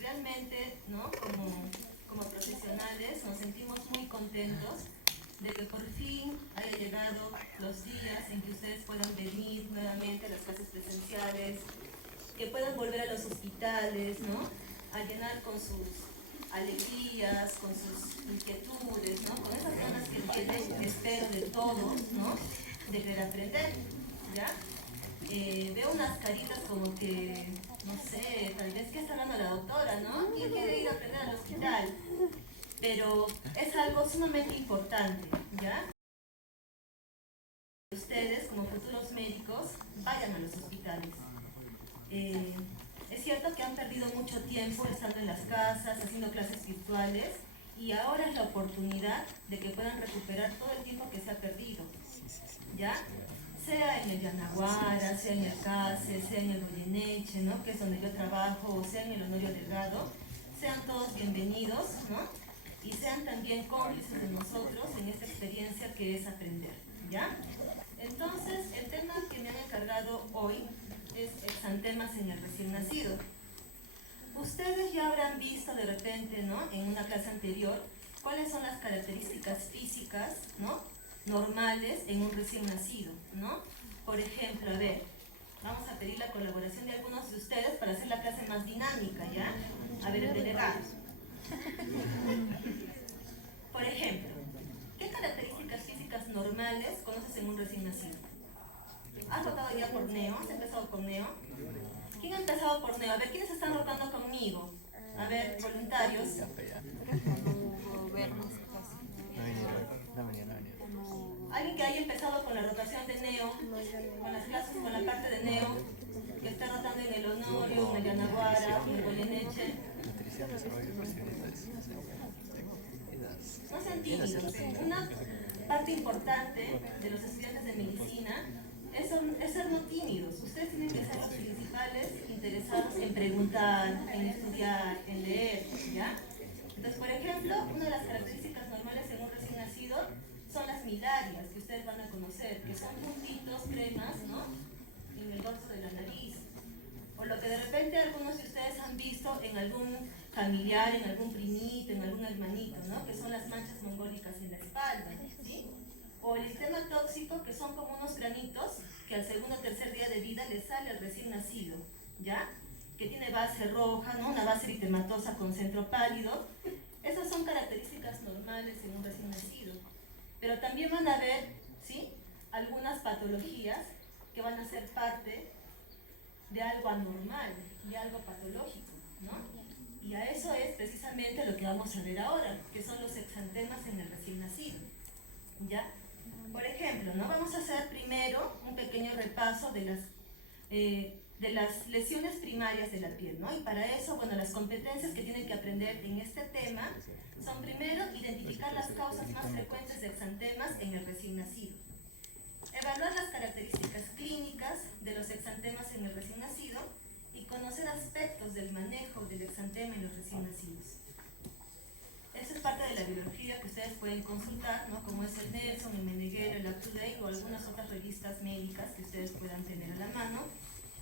realmente, ¿no? Como profesionales nos sentimos muy contentos de que por fin haya llegado los días en que ustedes puedan venir nuevamente a las clases presenciales, que puedan volver a los hospitales, ¿no? A llenar con sus alegrías, con sus inquietudes, ¿no? Con esas ganas que tienen, espero, de todos, ¿no? De querer aprender, ¿ya? Veo unas caritas como que, no sé, tal vez que está hablando la doctora, ¿no? ¿Quién quiere ir a aprender al hospital? Pero es algo sumamente importante, ¿ya? Ustedes, como futuros médicos, vayan a los hospitales. Es cierto que han perdido mucho tiempo estando en las casas, haciendo clases virtuales, y ahora es la oportunidad de que puedan recuperar todo el tiempo que se ha perdido, ¿ya? Sea en el Yanaguara, sea en el CASE, sea en el Goyeneche, ¿no? Que es donde yo trabajo, o sea en el Honorio Delgado, sean todos bienvenidos, ¿no? Y sean también cómplices de nosotros en esta experiencia que es aprender, ¿ya? Entonces, el tema que me han encargado hoy es exantemas en el recién nacido. Ustedes ya habrán visto de repente, ¿no? En una clase anterior, cuáles son las características físicas, ¿no? Normales en un recién nacido, ¿no? Por ejemplo, a ver, vamos a pedir la colaboración de algunos de ustedes para hacer la clase más dinámica, ¿ya? A ver, el delegado. Por ejemplo, ¿qué características físicas normales conoces en un recién nacido? ¿Has rotado ya por neo? ¿Has empezado por neo? ¿Quién ha empezado por neo? A ver, ¿quiénes están rotando conmigo? A ver, voluntarios. Alguien que haya empezado con la rotación de neo, con las clases, con la parte de neo, que esté rotando en el Honorio, en el Yanaguara, en el Goyeneche. No sean tímidos. Una parte importante de los estudiantes de medicina es ser no tímidos. Ustedes tienen que ser los principales interesados en preguntar, en estudiar, en leer, ¿ya? Entonces, por ejemplo, una de las características normales en un recién nacido son las milarias, que ustedes van a conocer, que son puntitos, cremas, ¿no? En el dorso de la nariz. O lo que de repente algunos de ustedes han visto en algún familiar, en algún primito, en algún hermanito, ¿no? Que son las manchas mongólicas en la espalda, ¿sí? O el sistema tóxico, que son como unos granitos que al segundo o tercer día de vida le sale al recién nacido, ¿ya? Que tiene base roja, ¿no? Una base eritematosa con centro pálido. Esas son características normales en un recién nacido. Pero también van a haber, ¿sí? Algunas patologías que van a ser parte de algo anormal, de algo patológico, ¿no? Y a eso es precisamente lo que vamos a ver ahora, que son los exantemas en el recién nacido, ¿ya? Por ejemplo, ¿no? Vamos a hacer primero un pequeño repaso de las lesiones primarias de la piel, ¿no? Y para eso, bueno, las competencias que tienen que aprender en este tema son primero identificar las causas más frecuentes de exantemas en el recién nacido, evaluar las características clínicas de los exantemas en el recién nacido y conocer aspectos del manejo del exantema en los recién nacidos. Esa es parte de la bibliografía que ustedes pueden consultar, ¿no? Como es el Nelson, el Menegher, el UpToDate o algunas otras revistas médicas que ustedes puedan tener a la mano,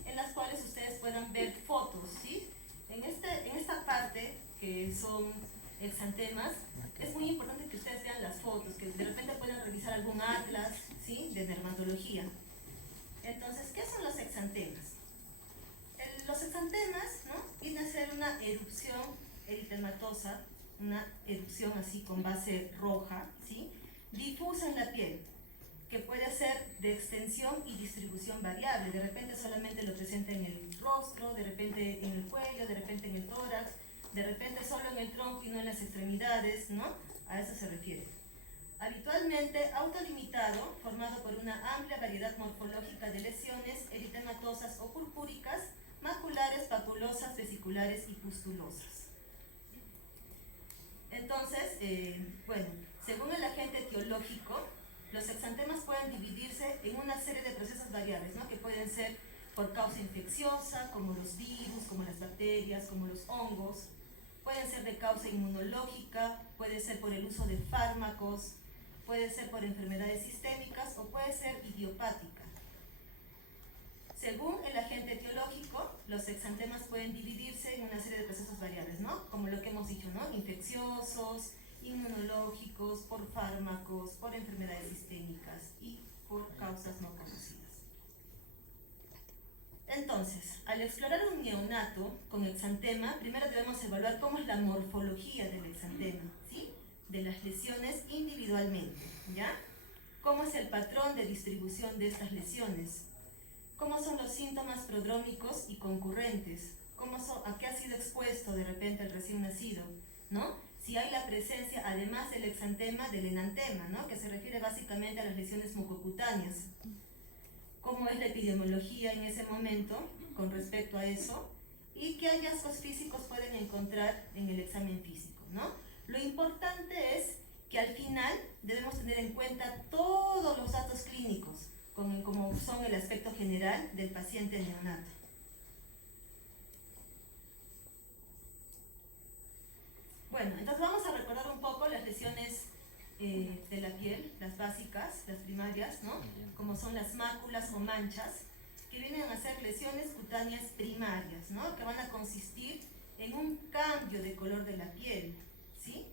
en las cuales ustedes puedan ver fotos, ¿sí? En esta parte, que son exantemas, es muy importante que ustedes vean las fotos, que de repente puedan revisar algún atlas, ¿sí? De dermatología. Entonces, ¿qué son los exantemas? Los exantemas, ¿no? Viene a ser una erupción eritematosa, una erupción así con base roja, ¿sí? Difusa en la piel, que puede ser de extensión y distribución variable. De repente solamente lo presenta en el rostro, de repente en el cuello, de repente en el tórax, de repente solo en el tronco y no en las extremidades, ¿no? A eso se refiere. Habitualmente autolimitado, formado por una amplia variedad morfológica de lesiones eritematosas o purpúricas, maculares, papulosas, vesiculares y pustulosas. Entonces, bueno, según el agente etiológico, los exantemas pueden dividirse en una serie de procesos variables, ¿no? Que pueden ser por causa infecciosa, como los virus, como las bacterias, como los hongos. Pueden ser de causa inmunológica, puede ser por el uso de fármacos, puede ser por enfermedades sistémicas o puede ser idiopática. Según el agente etiológico, los exantemas pueden dividirse en una serie de procesos variables, ¿no? Como lo que hemos dicho, ¿no? Infecciosos, inmunológicos, por fármacos, por enfermedades sistémicas y por causas no conocidas. Entonces, al explorar un neonato con exantema, primero debemos evaluar cómo es la morfología del exantema, ¿sí? De las lesiones individualmente, ¿ya? ¿Cómo es el patrón de distribución de estas lesiones? ¿Cómo son los síntomas prodrómicos y concurrentes? ¿A qué ha sido expuesto de repente el recién nacido? ¿No? Si hay la presencia, además del exantema, del enantema, ¿no? Que se refiere básicamente a las lesiones mucocutáneas. ¿Cómo es la epidemiología en ese momento con respecto a eso? ¿Y qué hallazgos físicos pueden encontrar en el examen físico, ¿no? Lo importante es que al final debemos tener en cuenta todos los datos clínicos, como son el aspecto general del paciente neonato. Bueno, entonces vamos a recordar un poco las lesiones de la piel, las básicas, las primarias, ¿no? Como son las máculas o manchas, que vienen a ser lesiones cutáneas primarias, ¿no? Que van a consistir en un cambio de color de la piel, ¿sí?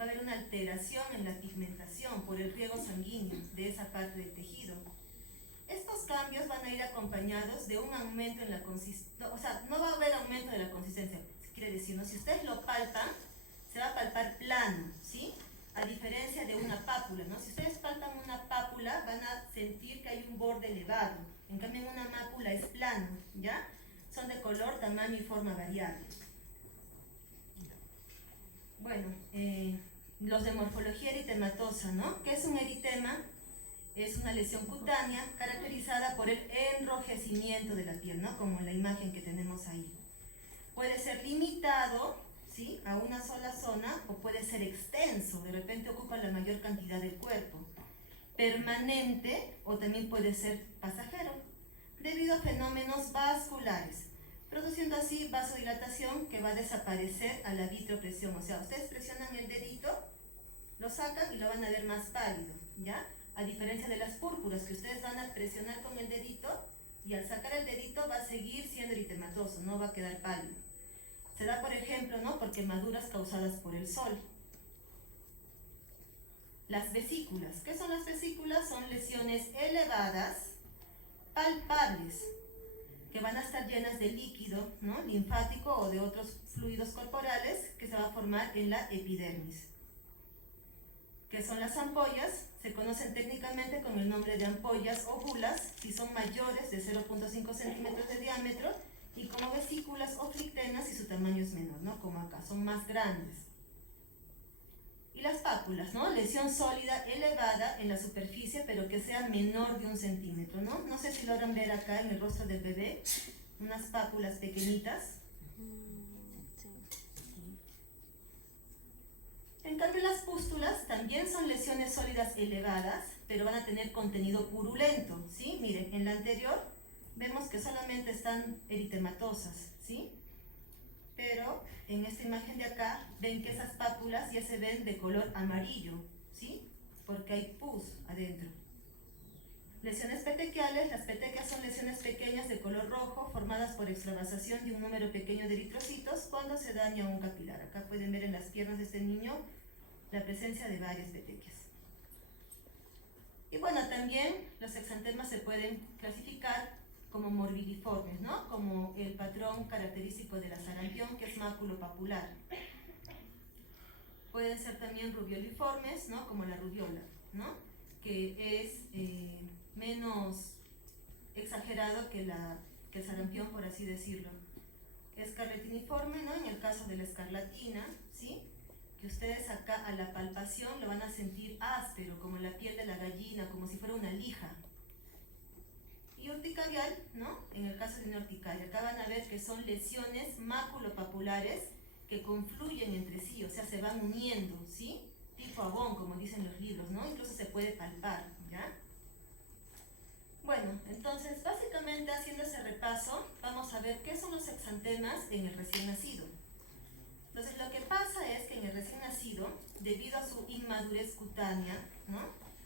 Va a haber una alteración en la pigmentación por el riego sanguíneo de esa parte del tejido. Estos cambios van a ir acompañados de un aumento en la consistencia, o sea, no va a haber aumento de la consistencia, quiere decir, ¿no? Si ustedes lo palpan, se va a palpar plano, ¿sí? A diferencia de una pápula, ¿no? Si ustedes palpan una pápula, van a sentir que hay un borde elevado. En cambio, en una mácula es plano, ¿ya? Son de color, tamaño y forma variable. Bueno, los de morfología eritematosa, ¿no? ¿Qué es un eritema? Es una lesión cutánea caracterizada por el enrojecimiento de la piel, ¿no? Como en la imagen que tenemos ahí. Puede ser limitado, ¿sí? A una sola zona, o puede ser extenso, de repente ocupa la mayor cantidad del cuerpo. Permanente, o también puede ser pasajero, debido a fenómenos vasculares, produciendo así vasodilatación que va a desaparecer a la vitropresión. O sea, ustedes presionan el dedito, lo sacan y lo van a ver más pálido, ¿ya? A diferencia de las púrpuras, que ustedes van a presionar con el dedito y al sacar el dedito va a seguir siendo eritematoso, no va a quedar pálido. Se da, por ejemplo, ¿no? Por quemaduras causadas por el sol. Las vesículas. ¿Qué son las vesículas? Son lesiones elevadas, palpables, que van a estar llenas de líquido, ¿no? Linfático o de otros fluidos corporales que se va a formar en la epidermis. ¿Qué son las ampollas? Se conocen técnicamente con el nombre de ampollas o bulas si son mayores de 0.5 centímetros de diámetro, y como vesículas o flictenas si su tamaño es menor, ¿no? Como acá, son más grandes. Y las pápulas, ¿no? Lesión sólida elevada en la superficie, pero que sea menor de 1 centímetro, ¿no? No sé si logran ver acá en el rostro del bebé, unas pápulas pequeñitas. En cambio, las pústulas también son lesiones sólidas elevadas, pero van a tener contenido purulento, ¿sí? Miren, en la anterior vemos que solamente están eritematosas, ¿sí? Pero en esta imagen de acá ven que esas pápulas ya se ven de color amarillo, ¿sí? Porque hay pus adentro. Lesiones petequiales. Las petequias son lesiones pequeñas de color rojo formadas por extravasación de un número pequeño de eritrocitos cuando se daña un capilar. Acá pueden ver en las piernas de este niño la presencia de varias petequias. Y bueno, también los exantemas se pueden clasificar como morbidiformes, ¿no? Como el patrón característico de la sarampión, que es maculopapular. Pueden ser también rubioliformes, ¿no? Como la rubiola, ¿no? Que es menos exagerado que el sarampión, por así decirlo. Escarlatiniforme, ¿no? En el caso de la escarlatina, ¿sí? Que ustedes acá a la palpación lo van a sentir áspero, como la piel de la gallina, como si fuera una lija. Y urticarial, ¿no? En el caso de una urticaria, acá van a ver que son lesiones maculopapulares que confluyen entre sí, o sea, se van uniendo, ¿sí? Tipo abón, como dicen los libros, ¿no? Incluso se puede palpar, ¿ya? Bueno, entonces, básicamente haciendo ese repaso, vamos a ver qué son los exantemas en el recién nacido. Entonces, lo que pasa es que en el recién nacido, debido a su inmadurez cutánea, ¿no?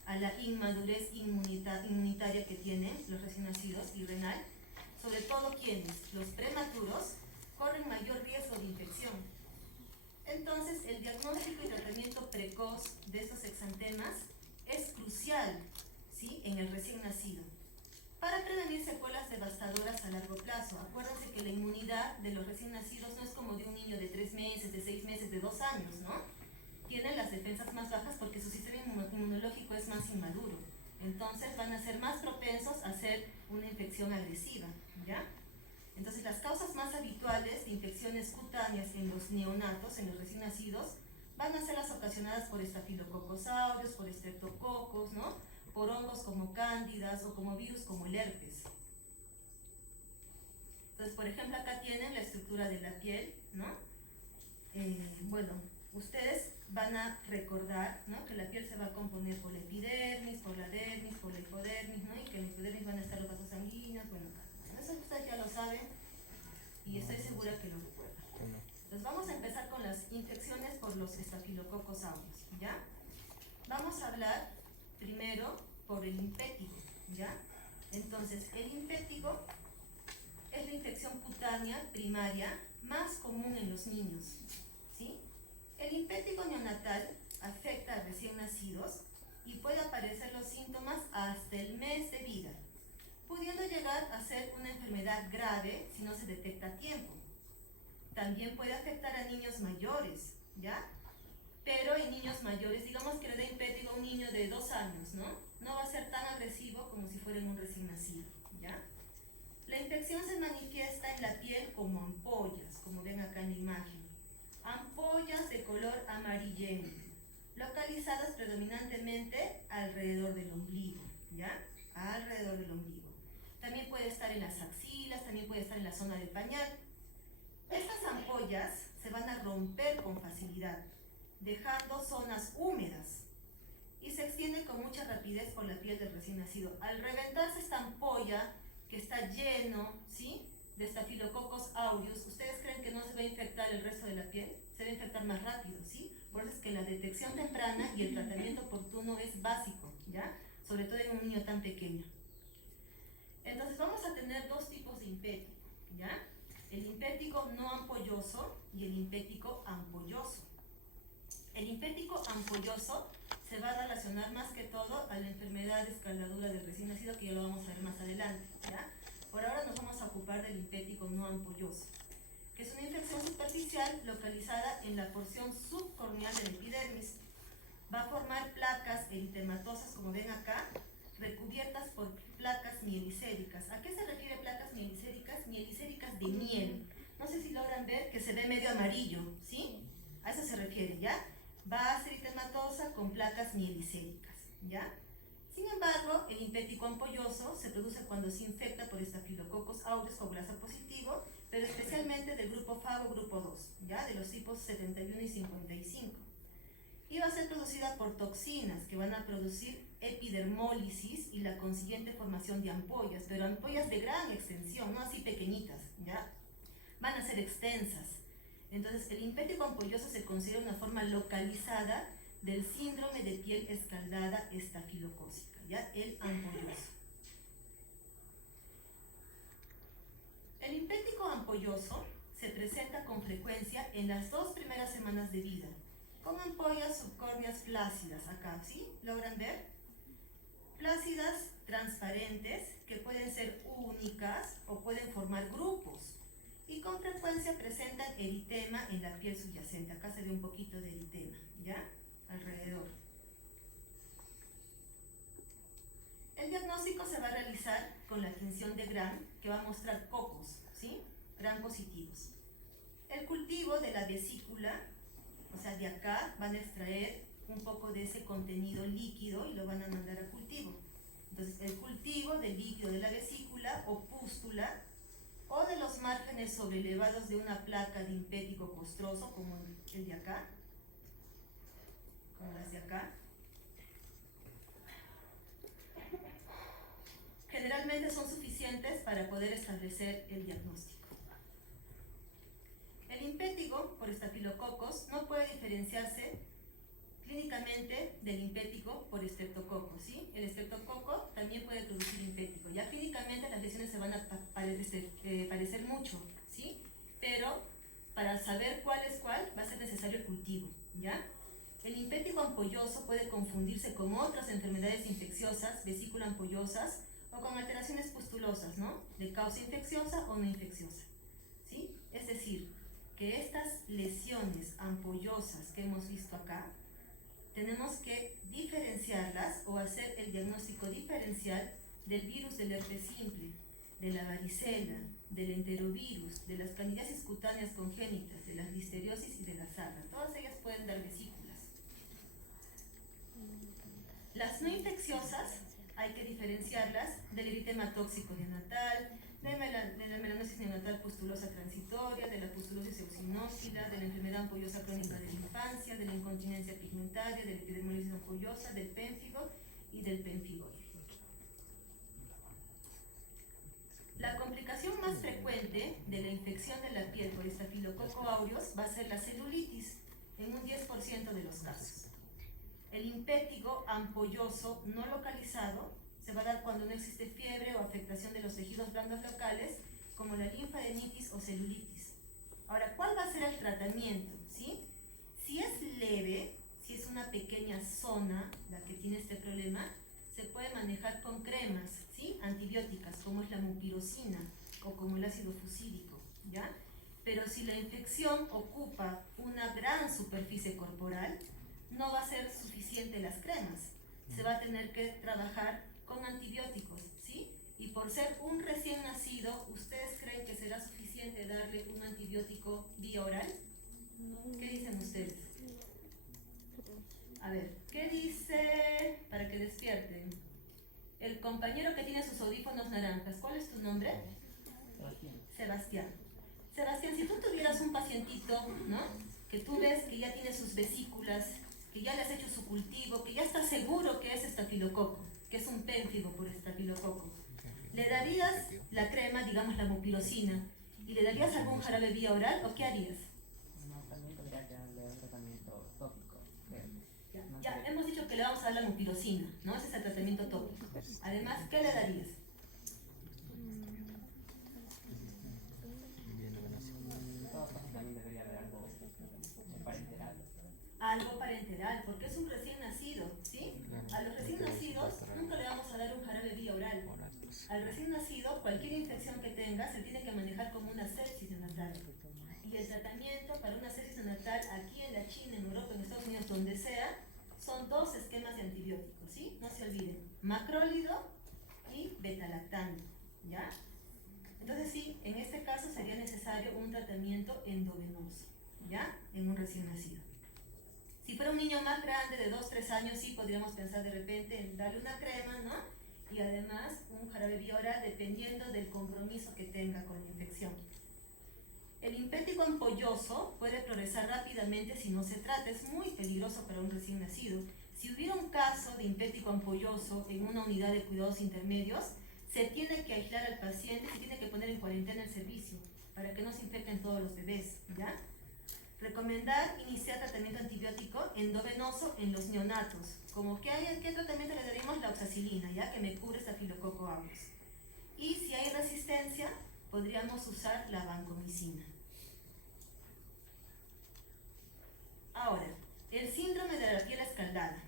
A la inmadurez inmunitaria que tienen los recién nacidos y renal, sobre todo quienes, los prematuros, corren mayor riesgo Entonces, el diagnóstico y tratamiento precoz de estos exantemas es crucial, ¿sí?, en el recién nacido, para prevenir secuelas devastadoras a largo plazo. Acuérdense que la inmunidad de los recién nacidos no es como de un niño de 3 meses, de 6 meses, de 2 años, ¿no? Tienen las defensas más bajas porque su sistema inmunológico es más inmaduro. Entonces van a ser más propensos a hacer una infección agresiva, ¿ya? Entonces las causas más habituales de infecciones cutáneas en los neonatos, en los recién nacidos, van a ser las ocasionadas por estafilococos aureus, por estreptococos, ¿no?, por hongos como cándidas o como virus como el herpes. Entonces, por ejemplo, acá tienen la estructura de la piel, ¿no? Bueno, ustedes van a recordar, ¿no?, que la piel se va a componer por la epidermis, por la dermis, por la hipodermis, ¿no?, y que en la epidermis van a estar los vasos sanguíneos. Bueno, eso ustedes ya lo saben y estoy segura que lo recuerdan. Entonces vamos a empezar con las infecciones por los estafilococos aureus, ¿ya? Vamos a hablar primero por el impétigo, ¿ya? Entonces, el impétigo es la infección cutánea primaria más común en los niños, ¿sí? El impétigo neonatal afecta a recién nacidos y puede aparecer los síntomas hasta el mes de vida, pudiendo llegar a ser una enfermedad grave si no se detecta a tiempo. También puede afectar a niños mayores, ¿ya? Pero en niños mayores, digamos que le da impétigo a un niño de 2 años, ¿no? No va a ser tan agresivo como si fuera en un recién nacido, ¿ya? La infección se manifiesta en la piel como ampollas, como ven acá en la imagen. Ampollas de color amarillento, localizadas predominantemente alrededor del ombligo, ¿ya? Alrededor del ombligo. También puede estar en las axilas, también puede estar en la zona del pañal. Estas ampollas se van a romper con facilidad, dejando zonas húmedas, y se extiende con mucha rapidez por la piel del recién nacido. Al reventarse esta ampolla, que está lleno, ¿sí?, de estafilococos aureus, ¿ustedes creen que no se va a infectar el resto de la piel? Se va a infectar más rápido, ¿sí? Por eso es que la detección temprana y el tratamiento oportuno es básico, ¿ya? Sobre todo en un niño tan pequeño. Entonces vamos a tener 2 tipos de impético, ¿ya? El impético no ampolloso y el impético ampolloso. El impético ampolloso se va a relacionar más que todo a la enfermedad de escaldadura del recién nacido, que ya lo vamos a ver más adelante, ¿ya? Por ahora nos vamos a ocupar del impético no ampolloso, que es una infección superficial localizada en la porción subcorneal de la epidermis. Va a formar placas eritematosas, como ven acá, recubiertas por placas mielicéricas. ¿A qué se refiere placas mielicéricas? Mielicéricas de miel. No sé si logran ver que se ve medio amarillo, ¿sí? A eso se refiere, ¿ya? Va a ser eritematosa con placas mielicéricas, ¿ya? Sin embargo, el impético ampolloso se produce cuando se infecta por estafilococos aureus coagulasa positivo, pero especialmente del grupo FAGO grupo 2, ¿ya? De los tipos 71 y 55. Y va a ser producida por toxinas que van a producir epidermólisis y la consiguiente formación de ampollas, pero ampollas de gran extensión, no así pequeñitas, ¿ya? Van a ser extensas. Entonces, el impético ampolloso se considera una forma localizada del síndrome de piel escaldada estafilocócica, ¿ya? El ampolloso. El impético ampolloso se presenta con frecuencia en las 2 primeras semanas de vida, con ampollas subcórneas flácidas, acá, ¿sí? ¿Logran ver? Flácidas, transparentes, que pueden ser únicas o pueden formar grupos, y con frecuencia presentan eritema en la piel subyacente. Acá se ve un poquito de eritema, ¿ya? Alrededor. El diagnóstico se va a realizar con la tinción de Gram, que va a mostrar cocos, ¿sí? Gram positivos. El cultivo de la vesícula, o sea, de acá van a extraer un poco de ese contenido líquido y lo van a mandar a cultivo. Entonces, el cultivo del líquido de la vesícula o pústula, o de los márgenes sobrelevados de una placa de impético costroso, como el de acá, como las de acá, generalmente son suficientes para poder establecer el diagnóstico. El impétigo por estafilococos no puede diferenciarse clínicamente del impético por estreptococo, ¿sí? El estreptococo también puede producir impético. Ya clínicamente las lesiones se van a parecer mucho, ¿sí? Pero para saber cuál es cuál, va a ser necesario el cultivo, ¿ya? El impétigo ampolloso puede confundirse con otras enfermedades infecciosas, vesícula ampollosas, o con alteraciones pustulosas, ¿no? De causa infecciosa o no infecciosa, ¿sí? Es decir, que estas lesiones ampollosas que hemos visto acá, tenemos que diferenciarlas o hacer el diagnóstico diferencial del virus del herpes simple, de la varicela, del enterovirus, de las candidiasis cutáneas congénitas, de las listeriosis y de la sarna. Todas ellas pueden dar vesículas. Las no infecciosas hay que diferenciarlas del eritema tóxico neonatal, de la melanosis neonatal pustulosa transitoria, de la pustulosis eosinófila, de la enfermedad ampollosa crónica de la infancia, de la incontinencia pigmentaria, de la epidermolisis ampollosa, del pénfigo y del pemphigoide. La complicación más frecuente de la infección de la piel por Staphylococcus aureus va a ser la celulitis, en un 10% de los casos. El impétigo ampolloso no localizado se va a dar cuando no existe fiebre o afectación de los tejidos blandos locales, como la linfadenitis o celulitis. Ahora, ¿cuál va a ser el tratamiento? ¿Sí? Si es leve, si es una pequeña zona la que tiene este problema, se puede manejar con cremas, ¿sí? Antibióticas, como es la mupirocina o como el ácido fucídico, ¿ya? Pero si la infección ocupa una gran superficie corporal, no va a ser suficiente las cremas. Se va a tener que trabajar con antibióticos, ¿sí? Y por ser un recién nacido, ¿ustedes creen que será suficiente darle un antibiótico vía oral? ¿Qué dicen ustedes? A ver, ¿qué dice para que despierten? El compañero que tiene sus audífonos naranjas, ¿cuál es tu nombre? Sebastián. Sebastián, si tú tuvieras un pacientito, ¿no? Que tú ves que ya tiene sus vesículas, que ya le has hecho su cultivo, que ya está seguro que es estafilococo, que es un pénfigo por estafilococo, ¿le darías la crema, digamos la mupirocina, y le darías algún jarabe vía oral o qué harías? No, también tendría que darle un tratamiento tópico. Ya, hemos dicho que le vamos a dar la mupirocina, ¿no? Ese es el tratamiento tópico. Además, ¿qué le darías? En todo caso también debería haber algo parenteral. Algo parenteral, porque es un recién nacido, ¿sí? A los recién nacidos nunca le vamos a dar un jarabe vía oral. Al recién nacido, cualquier infección que tenga se tiene que manejar como una sepsis neonatal. Y el tratamiento para una sepsis neonatal aquí en la China, en Europa, en Estados Unidos, donde sea, son 2 esquemas de antibióticos, ¿sí? No se olviden, macrólido y betalactano, ¿ya? Entonces sí, en este caso sería necesario un tratamiento endovenoso, ¿ya? En un recién nacido. Si fuera un niño más grande, de 2-3 años, sí podríamos pensar de repente en darle una crema, ¿no? Y además un jarabe vía oral dependiendo del compromiso que tenga con la infección. El impétigo ampolloso puede progresar rápidamente si no se trata, es muy peligroso para un recién nacido. Si hubiera un caso de impétigo ampolloso en una unidad de cuidados intermedios, se tiene que aislar al paciente, se tiene que poner en cuarentena el servicio para que no se infecten todos los bebés, ¿ya? Recomendar iniciar tratamiento antibiótico endovenoso en los neonatos. ¿Qué tratamiento le daríamos? La oxacilina, ¿ya? Que me cubre Staphylococcus aureus. Y si hay resistencia, podríamos usar la vancomicina. Ahora, el síndrome de la piel escaldada.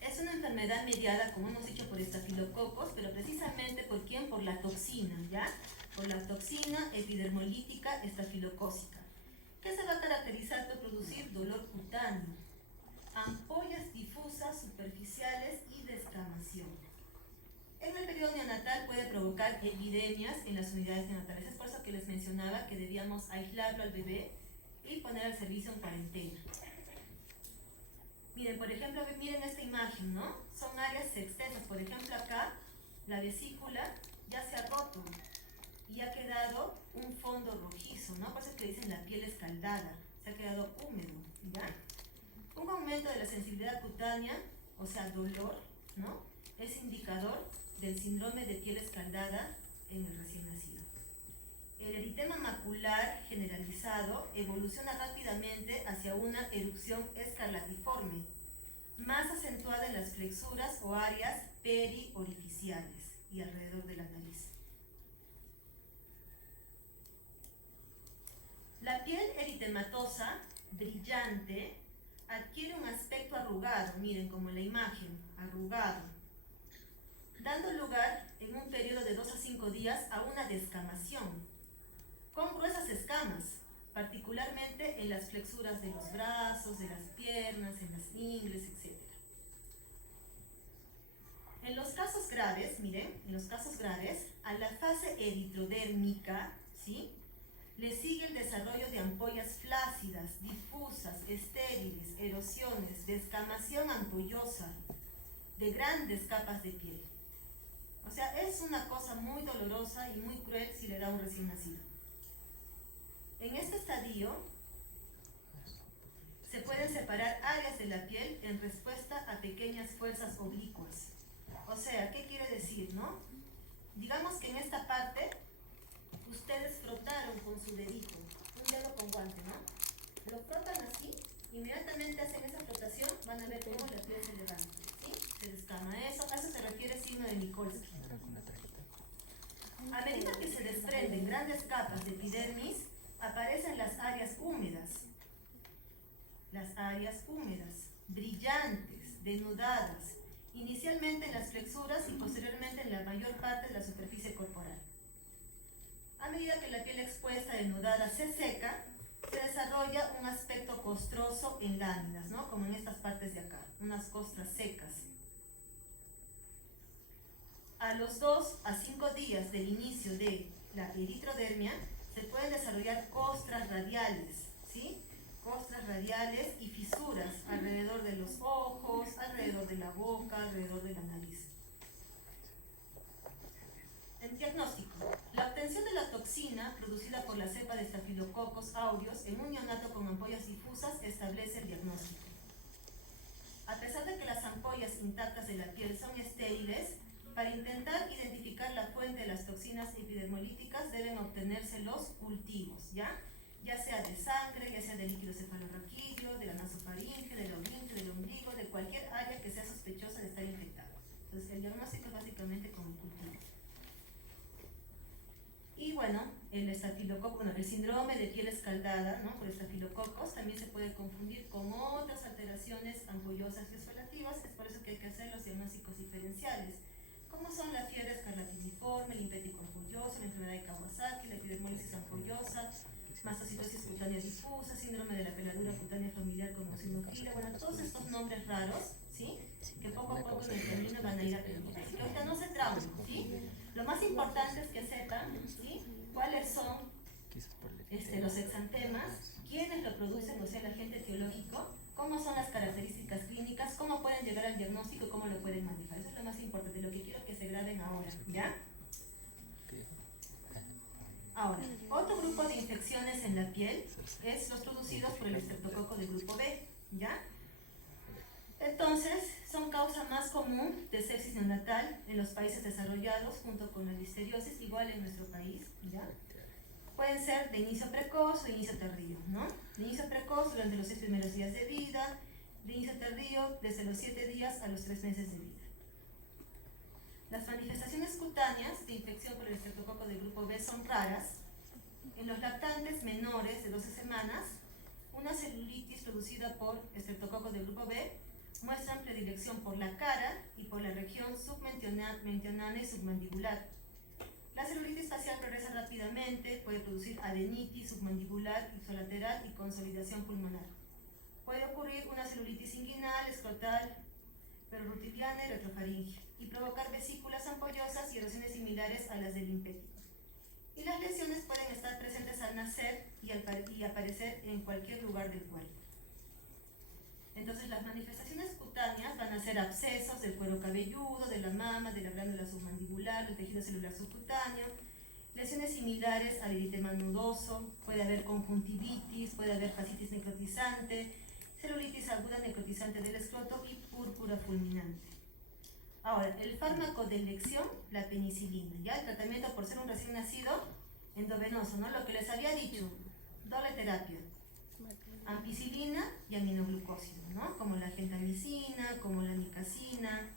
Es una enfermedad mediada, como hemos dicho, por estafilococos, pero precisamente ¿por quién? Por la toxina, ¿ya? Por la toxina epidermolítica estafilocócica, que se va a caracterizar por producir dolor cutáneo, ampollas difusas, superficiales y descamación. En el periodo neonatal puede provocar epidemias en las unidades neonatales. Es por eso que les mencionaba que debíamos aislarlo al bebé y poner al servicio en cuarentena. Miren, por ejemplo, miren esta imagen, ¿no? Son áreas extensas. Por ejemplo, acá la vesícula ya se ha roto y ha quedado un fondo rojizo, ¿no? Por eso es que dicen la piel escaldada, se ha quedado húmedo, ¿ya? Un aumento de la sensibilidad cutánea, o sea, dolor, ¿no? Es indicador del síndrome de piel escaldada en el recién nacido. El eritema macular generalizado evoluciona rápidamente hacia una erupción escarlatiforme, más acentuada en las flexuras o áreas periorificiales y alrededor de la nariz. La piel eritematosa, brillante, adquiere un aspecto arrugado, miren como en la imagen, arrugado, dando lugar en un periodo de 2 a 5 días a una descamación, con gruesas escamas, particularmente en las flexuras de los brazos, de las piernas, en las ingles, etc. En los casos graves, miren, en los casos graves, a la fase eritrodérmica, ¿sí?, le sigue el desarrollo de ampollas flácidas, difusas, estériles, erosiones, descamación ampollosa, de grandes capas de piel. O sea, es una cosa muy dolorosa y muy cruel si le da a un recién nacido. En este estadio, se pueden separar áreas de la piel en respuesta a pequeñas fuerzas oblicuas. O sea, ¿qué quiere decir, no? Digamos que en esta parte, ustedes frotaron con su dedito, un dedo con guante, ¿no? Lo frotan así, inmediatamente hacen esa frotación, van a ver cómo la piel se levanta, ¿sí? Se descama. A eso se refiere signo de Mikulski. A medida que se desprenden grandes capas de epidermis, aparecen las áreas húmedas, brillantes, denudadas, inicialmente en las flexuras y posteriormente en la mayor parte de la superficie corporal. A medida que la piel expuesta, denudada, se seca, se desarrolla un aspecto costroso en láminas, ¿no? Como en estas partes de acá, unas costras secas. A los 2 a 5 días del inicio de la eritrodermia, se pueden desarrollar costras radiales, ¿sí? Costras radiales y fisuras alrededor de los ojos, alrededor de la boca, alrededor de la nariz. El diagnóstico. La obtención de la toxina producida por la cepa de Staphylococcus aureus en un neonato con ampollas difusas establece el diagnóstico. A pesar de que las ampollas intactas de la piel son estériles, para intentar identificar la fuente de las toxinas epidermolíticas deben obtenerse los cultivos, ¿ya? Ya sea de sangre, ya sea de líquido cefalorraquídeo, de la nasofaringe, de la oringe, del ombligo, de cualquier área que sea sospechosa de estar infectada. Entonces, el diagnóstico es básicamente como cultivo. Y bueno, el síndrome de piel escaldada, ¿no?, por estafilococos también se puede confundir con otras alteraciones ampollosas y esfolativas. Es por eso que hay que hacer los diagnósticos diferenciales, como son la fiebre escarlatiniforme, el impético ampolloso, la enfermedad de Kawasaki, la epidermólisis ampollosa, mastocitosis cutánea difusa, síndrome de la peladura cutánea familiar con eosinofilia. Bueno, todos estos nombres raros, ¿sí?, que poco a poco en el camino van a ir aprendiendo. Así que ahorita no se traumen, ¿sí? Lo más importante es que sepan, ¿sí?, cuáles son los exantemas, quiénes lo producen, o sea, el agente etiológico, cómo son las características clínicas, cómo pueden llegar al diagnóstico y cómo lo pueden manejar. Eso es lo más importante, lo que quiero que se graben ahora, ¿ya? Ahora, otro grupo de infecciones en la piel es los producidos por el estreptococo del grupo B, ¿ya? Entonces, son causa más común de sepsis neonatal en los países desarrollados junto con la listeriosis, igual en nuestro país, ¿ya? Pueden ser de inicio precoz o de inicio tardío, ¿no? De inicio precoz durante los 6 primeros días de vida, de inicio tardío desde los 7 días a los 3 meses de vida. Las manifestaciones cutáneas de infección por el estreptococo del grupo B son raras. En los lactantes menores de 12 semanas, una celulitis producida por estreptococo del grupo B muestran predilección por la cara y por la región submentionana y submandibular. La celulitis facial progresa rápidamente, puede producir adenitis submandibular, ipsilateral y consolidación pulmonar. Puede ocurrir una celulitis inguinal, escrotal, perorrutidiana y retrofaringe, y provocar vesículas ampollosas y erosiones similares a las del impético. Y las lesiones pueden estar presentes al nacer y aparecer en cualquier lugar del cuerpo. Entonces, las manifestaciones cutáneas van a ser abscesos del cuero cabelludo, de la mama, de la glándula submandibular, del tejido celular subcutáneo, lesiones similares al eritema nudoso, puede haber conjuntivitis, puede haber fascitis necrotizante, celulitis aguda necrotizante del escroto y púrpura fulminante. Ahora, el fármaco de elección, la penicilina, ¿ya? El tratamiento por ser un recién nacido endovenoso, ¿no? Lo que les había dicho, doble terapia, ampicilina y aminoglucósido, ¿no? Como la gentamicina, como la micacina.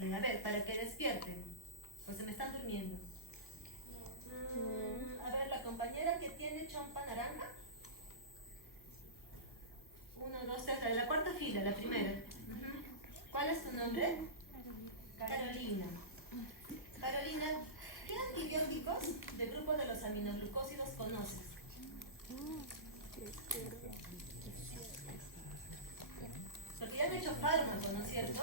A ver, para que despierten, pues se me están durmiendo. A ver, la compañera que tiene chompa naranja. 1, 2, 3, la cuarta fila, la primera. ¿Cuál es tu nombre? Carolina. Carolina, ¿qué antibióticos del grupo de los aminoglucósidos conoces? Porque ya han hecho fármaco, ¿no es cierto?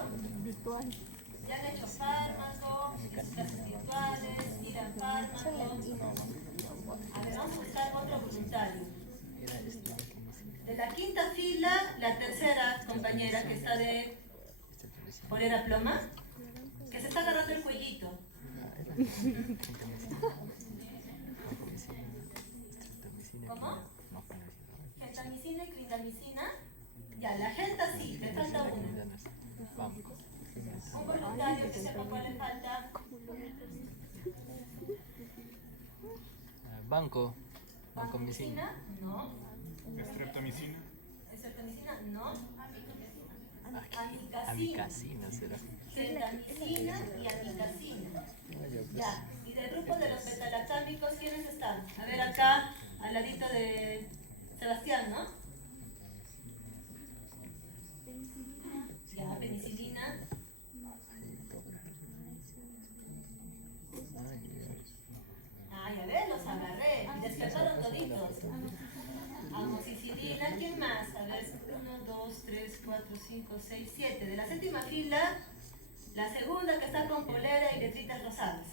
Ya han hecho fármaco, clases virtuales, tiran fármaco. A ver, vamos a buscar otro voluntario. De la quinta fila, la tercera compañera que está de polera ploma, que se está agarrando el cuellito. ¿Cómo? Gentamicina y clindamicina. Ya, la genta sí, le falta una. Un voluntario que sepa cuál le falta. Vancomicina, no. Estreptomicina. Estreptomicina, no. Amicacina será. Gentamicina y amicacina. Ya, y del grupo de los betalactámicos, ¿quiénes están? A ver acá, al ladito de Sebastián, ¿no? Ya, penicilina. Ah, ya ves, los agarré y despertaron toditos. Amoxicilina, ¿quién más? A ver, 1, 2, 3, 4, 5, 6, 7. De la séptima fila, la segunda que está con polera y letritas rosadas.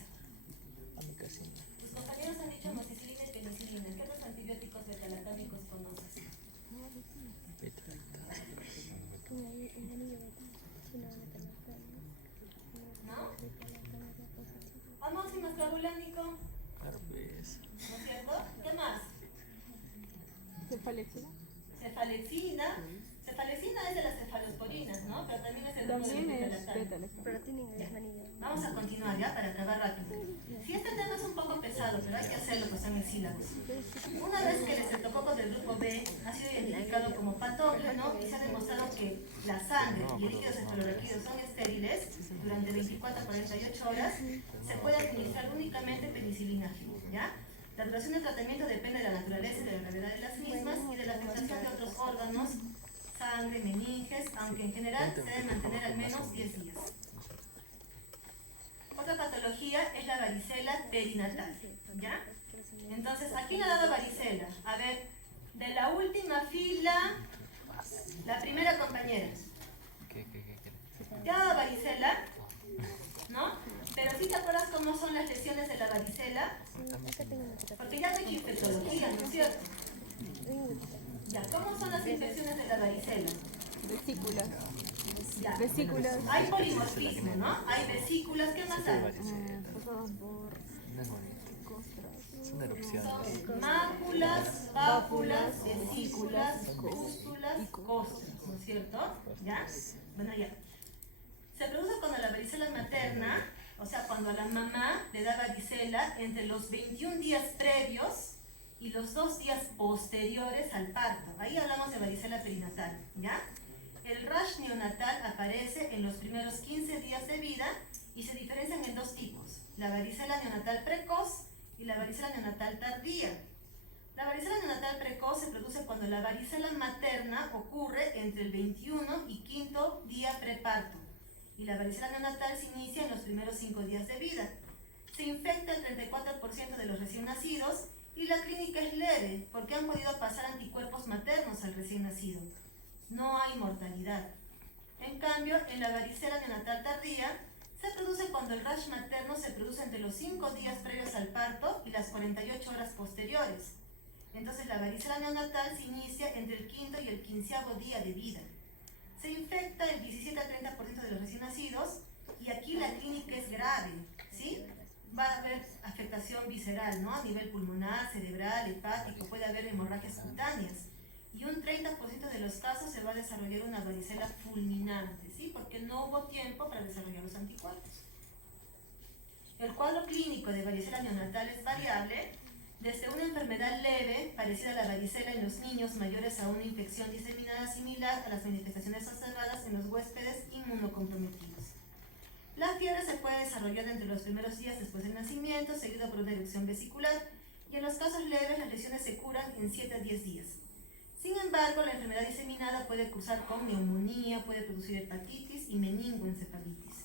Tus compañeros han dicho amoxicilina y penicilina. ¿Qué otros antibióticos betalactámicos conoces? ¿No? Amoxi mascabulánico. ¿No es cierto? ¿Qué más? Cefalexina. Cefalexina. Cefalexina es de las cefalosporinas, ¿no? Pero también es el grupo de También es betalactámicos. beta-lactámico. Vamos a continuar ya para acabar rápido. Si este tema es un poco pesado, pero hay que hacerlo, pues en el sílabus. Una vez que el estreptococo del grupo B ha sido identificado como patógeno y se ha demostrado que la sangre y el líquido cefalorraquídeo son estériles durante 24 a 48 horas, se puede administrar únicamente penicilina, ¿ya? La duración del tratamiento depende de la naturaleza y de la gravedad de las mismas y de la afectación de otros órganos, sangre, meninges, aunque en general se debe mantener al menos 10 días. Otra patología es la varicela perinatal, ¿ya? Entonces, ¿a quién ha dado varicela? A ver, de la última fila, la primera compañera. ¿Te ha dado varicela? ¿No? Pero ¿sí te acuerdas cómo son las lesiones de la varicela? Porque ya no hay infectología, ¿no es cierto? Ya, ¿cómo son las infecciones de la varicela? Vesículas. Ya. Vesículas. Hay polimorfismo, ¿no? Hay vesículas, ¿qué más hay? Son erupciones. Son máculas, pápulas, vesículas, pústulas, costras, ¿no es cierto? ¿Ya? Bueno, ya. Se produce cuando la varicela materna, o sea, cuando a la mamá le da varicela entre los 21 días previos y los 2 días posteriores al parto. Ahí hablamos de varicela perinatal, ¿ya? El rash neonatal aparece en los primeros 15 días de vida y se diferencian en 2 tipos, la varicela neonatal precoz y la varicela neonatal tardía. La varicela neonatal precoz se produce cuando la varicela materna ocurre entre el 21 y 5º día preparto y la varicela neonatal se inicia en los primeros 5 días de vida. Se infecta el 34% de los recién nacidos y la clínica es leve porque han podido pasar anticuerpos maternos al recién nacido. No hay mortalidad. En cambio, en la varicela neonatal tardía, se produce cuando el rash materno se produce entre los 5 días previos al parto y las 48 horas posteriores. Entonces, la varicela neonatal se inicia entre el 5º y el 15º día de vida. Se infecta el 17 al 30% de los recién nacidos y aquí la clínica es grave, ¿sí? Va a haber afectación visceral, ¿no? A nivel pulmonar, cerebral, hepático, puede haber hemorragias cutáneas. Y un 30% de los casos se va a desarrollar una varicela fulminante, ¿sí? Porque no hubo tiempo para desarrollar los anticuerpos. El cuadro clínico de varicela neonatal es variable, desde una enfermedad leve, parecida a la varicela en los niños mayores a una infección diseminada similar a las manifestaciones observadas en los huéspedes inmunocomprometidos. La fiebre se puede desarrollar entre los primeros días después del nacimiento, seguido por una erupción vesicular, y en los casos leves las lesiones se curan en 7 a 10 días. Sin embargo, la enfermedad diseminada puede cursar con neumonía, puede producir hepatitis y meningoencefalitis.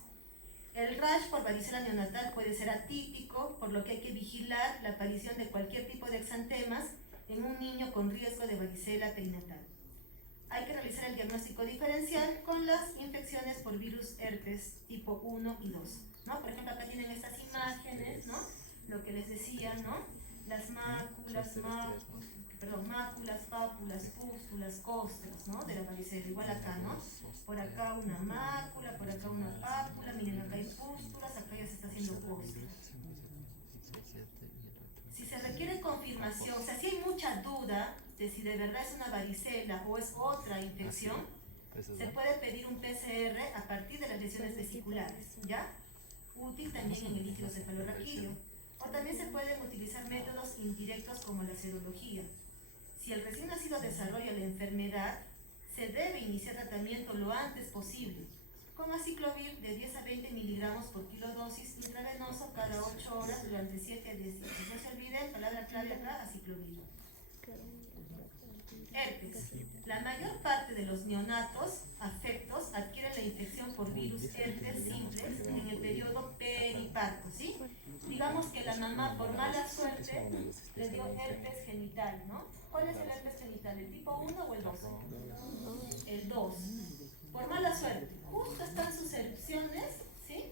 El rash por varicela neonatal puede ser atípico, por lo que hay que vigilar la aparición de cualquier tipo de exantemas en un niño con riesgo de varicela perinatal. Hay que realizar el diagnóstico diferencial con las infecciones por virus herpes tipo 1 y 2, ¿no? Por ejemplo, acá tienen estas imágenes, ¿no? Lo que les decía, ¿no? Las máculas, pápulas, pústulas, costras, ¿no? De la varicela, igual acá, ¿no? Por acá una mácula, por acá una pápula, miren, acá hay pústulas, acá ya se está haciendo costra. Si se requiere confirmación, o sea, si hay mucha duda de si de verdad es una varicela o es otra infección, se puede pedir un PCR a partir de las lesiones vesiculares, ¿ya? Útil también en el líquido cefalorraquídeo. O también se pueden utilizar métodos indirectos como la serología. Si el recién nacido desarrolla la enfermedad, se debe iniciar tratamiento lo antes posible, con aciclovir de 10 a 20 miligramos por kilodosis intravenoso cada 8 horas durante 7 a 10 días. No se olviden, palabra clave acá, aciclovir. Herpes. La mayor parte de los neonatos afectos adquieren la infección por virus herpes simples en el periodo periparto, ¿sí? Digamos que la mamá por mala suerte le dio herpes genital, ¿no? ¿Cuál es el herpes genital? ¿El tipo 1 o el 2? El 2. Por mala suerte, justo están sus erupciones, ¿sí?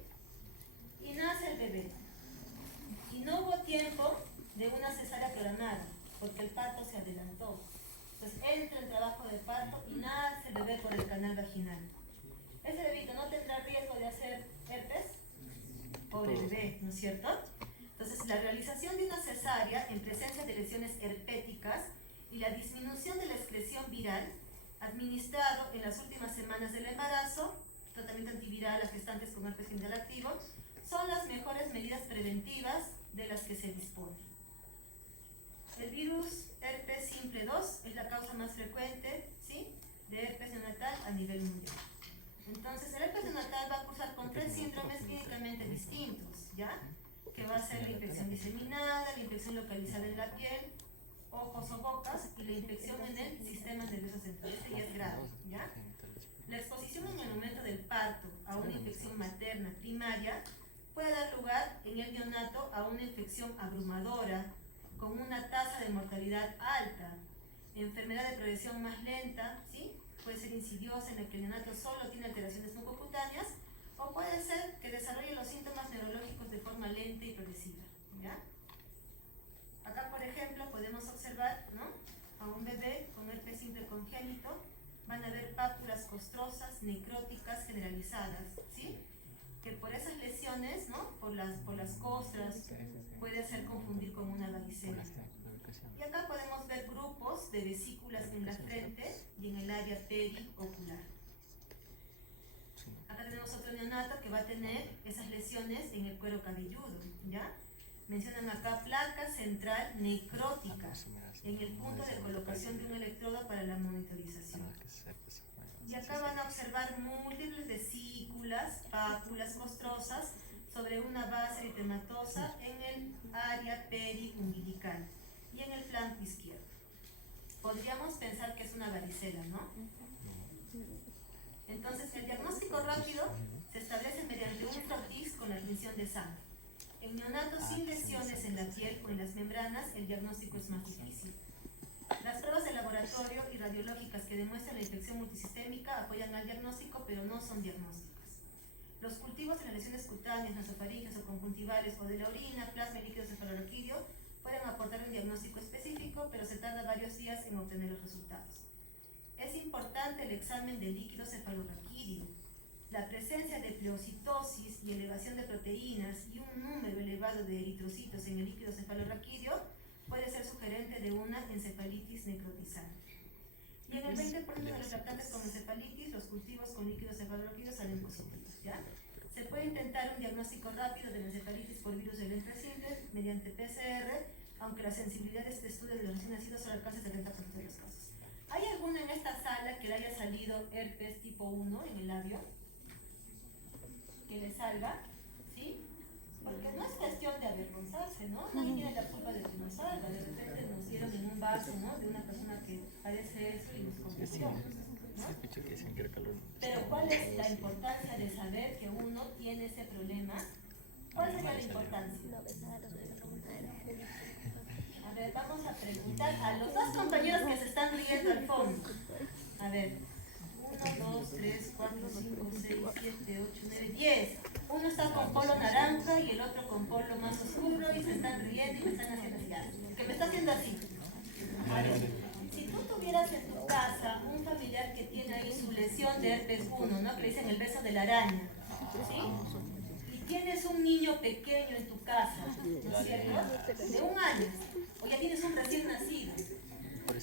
Y nace el bebé. Y no hubo tiempo de una cesárea programada, porque el parto se adelantó. Entonces entra el trabajo de parto y nace el bebé por el canal vaginal. Ese bebito no tendrá riesgo de hacer herpes, pobre bebé, ¿no es cierto? Entonces la realización de una cesárea en presencia de lesiones herpéticas y la disminución de la excreción viral administrado en las últimas semanas del embarazo, tratamiento antiviral a gestantes con herpes genital activo, son las mejores medidas preventivas de las que se dispone. El virus herpes simple 2 es la causa más frecuente, ¿sí?, de herpes neonatal a nivel mundial. Entonces, el herpes neonatal va a cursar con 3 síndromes clínicamente distintos, ¿ya? Que va a ser la infección diseminada, la infección localizada en la piel, ojos o bocas, y la infección en el sistema nervioso central. Este ya es grave, ¿ya? La exposición en el momento del parto a una infección materna primaria puede dar lugar en el neonato a una infección abrumadora, con una tasa de mortalidad alta, enfermedad de progresión más lenta, ¿sí? Puede ser insidiosa, en la que el neonato solo tiene alteraciones mucocutáneas, o puede ser que desarrolle los síntomas neurológicos de forma lenta y progresiva, ¿ya? Acá, por ejemplo, podemos observar, ¿no?, a un bebé con herpes simple congénito. Van a haber pápulas costrosas, necróticas generalizadas, ¿sí?, que por esas lesiones, ¿no?, por las costras, puede hacer confundir con una varicela. Y acá podemos ver grupos de vesículas en la frente y en el área periocular. Acá tenemos otro neonato que va a tener esas lesiones en el cuero cabelludo, ¿ya? Mencionan acá placa central necrótica en el punto de colocación de un electrodo para la monitorización. Y acá van a observar múltiples vesículas, pápulas costrosas sobre una base eritematosa en el área periumbilical y en el flanco izquierdo. Podríamos pensar que es una varicela, ¿no? Entonces, el diagnóstico rápido se establece mediante un frotis con la admisión de sangre. En neonatos sin lesiones en la piel o en las membranas, el diagnóstico es más difícil. Las pruebas de laboratorio y radiológicas que demuestran la infección multisistémica apoyan al diagnóstico, pero no son diagnósticas. Los cultivos en las lesiones cutáneas, nasofaringes o conjuntivales o de la orina, plasma y líquido cefalorraquídeo pueden aportar un diagnóstico específico, pero se tarda varios días en obtener los resultados. Es importante el examen del líquido cefalorraquídeo. La presencia de pleocitosis y elevación de proteínas y un número elevado de eritrocitos en el líquido cefalorraquídeo puede ser sugerente de una encefalitis necrotizante. Y en el 20% de los lactantes con encefalitis, los cultivos con líquido cefalorraquídeo salen positivos, ¿ya? Se puede intentar un diagnóstico rápido de la encefalitis por virus del herpes simple mediante PCR, aunque la sensibilidad de este estudio de los recién nacidos solo alcanza el 70% de los casos. ¿Hay alguno en esta sala que le haya salido herpes tipo 1 en el labio? Que le salga, ¿sí? Porque no es cuestión de avergonzarse, ¿no? Nadie tiene la culpa de que nos salga. De repente nos dieron en un vaso, ¿no? De una persona que padece eso y nos convirtió, ¿no? Pero ¿cuál es la importancia de saber que uno tiene ese problema? ¿Cuál sería la importancia? A ver, vamos a preguntar a los dos compañeros que se están riendo al fondo. A ver, 1, 2, 3, 4, 5, 6, 7, 8, 9, 10. Uno está con polo naranja y el otro con polo más oscuro y se están riendo y me están haciendo así. Que me está haciendo así. A ver, si tú tuvieras en tu casa un familiar que tiene ahí su lesión de herpes 1, ¿no? Que le dicen el beso de la araña, ¿sí? Y tienes un niño pequeño en tu casa, ¿no es cierto? De 1 año, o ya tienes un recién nacido.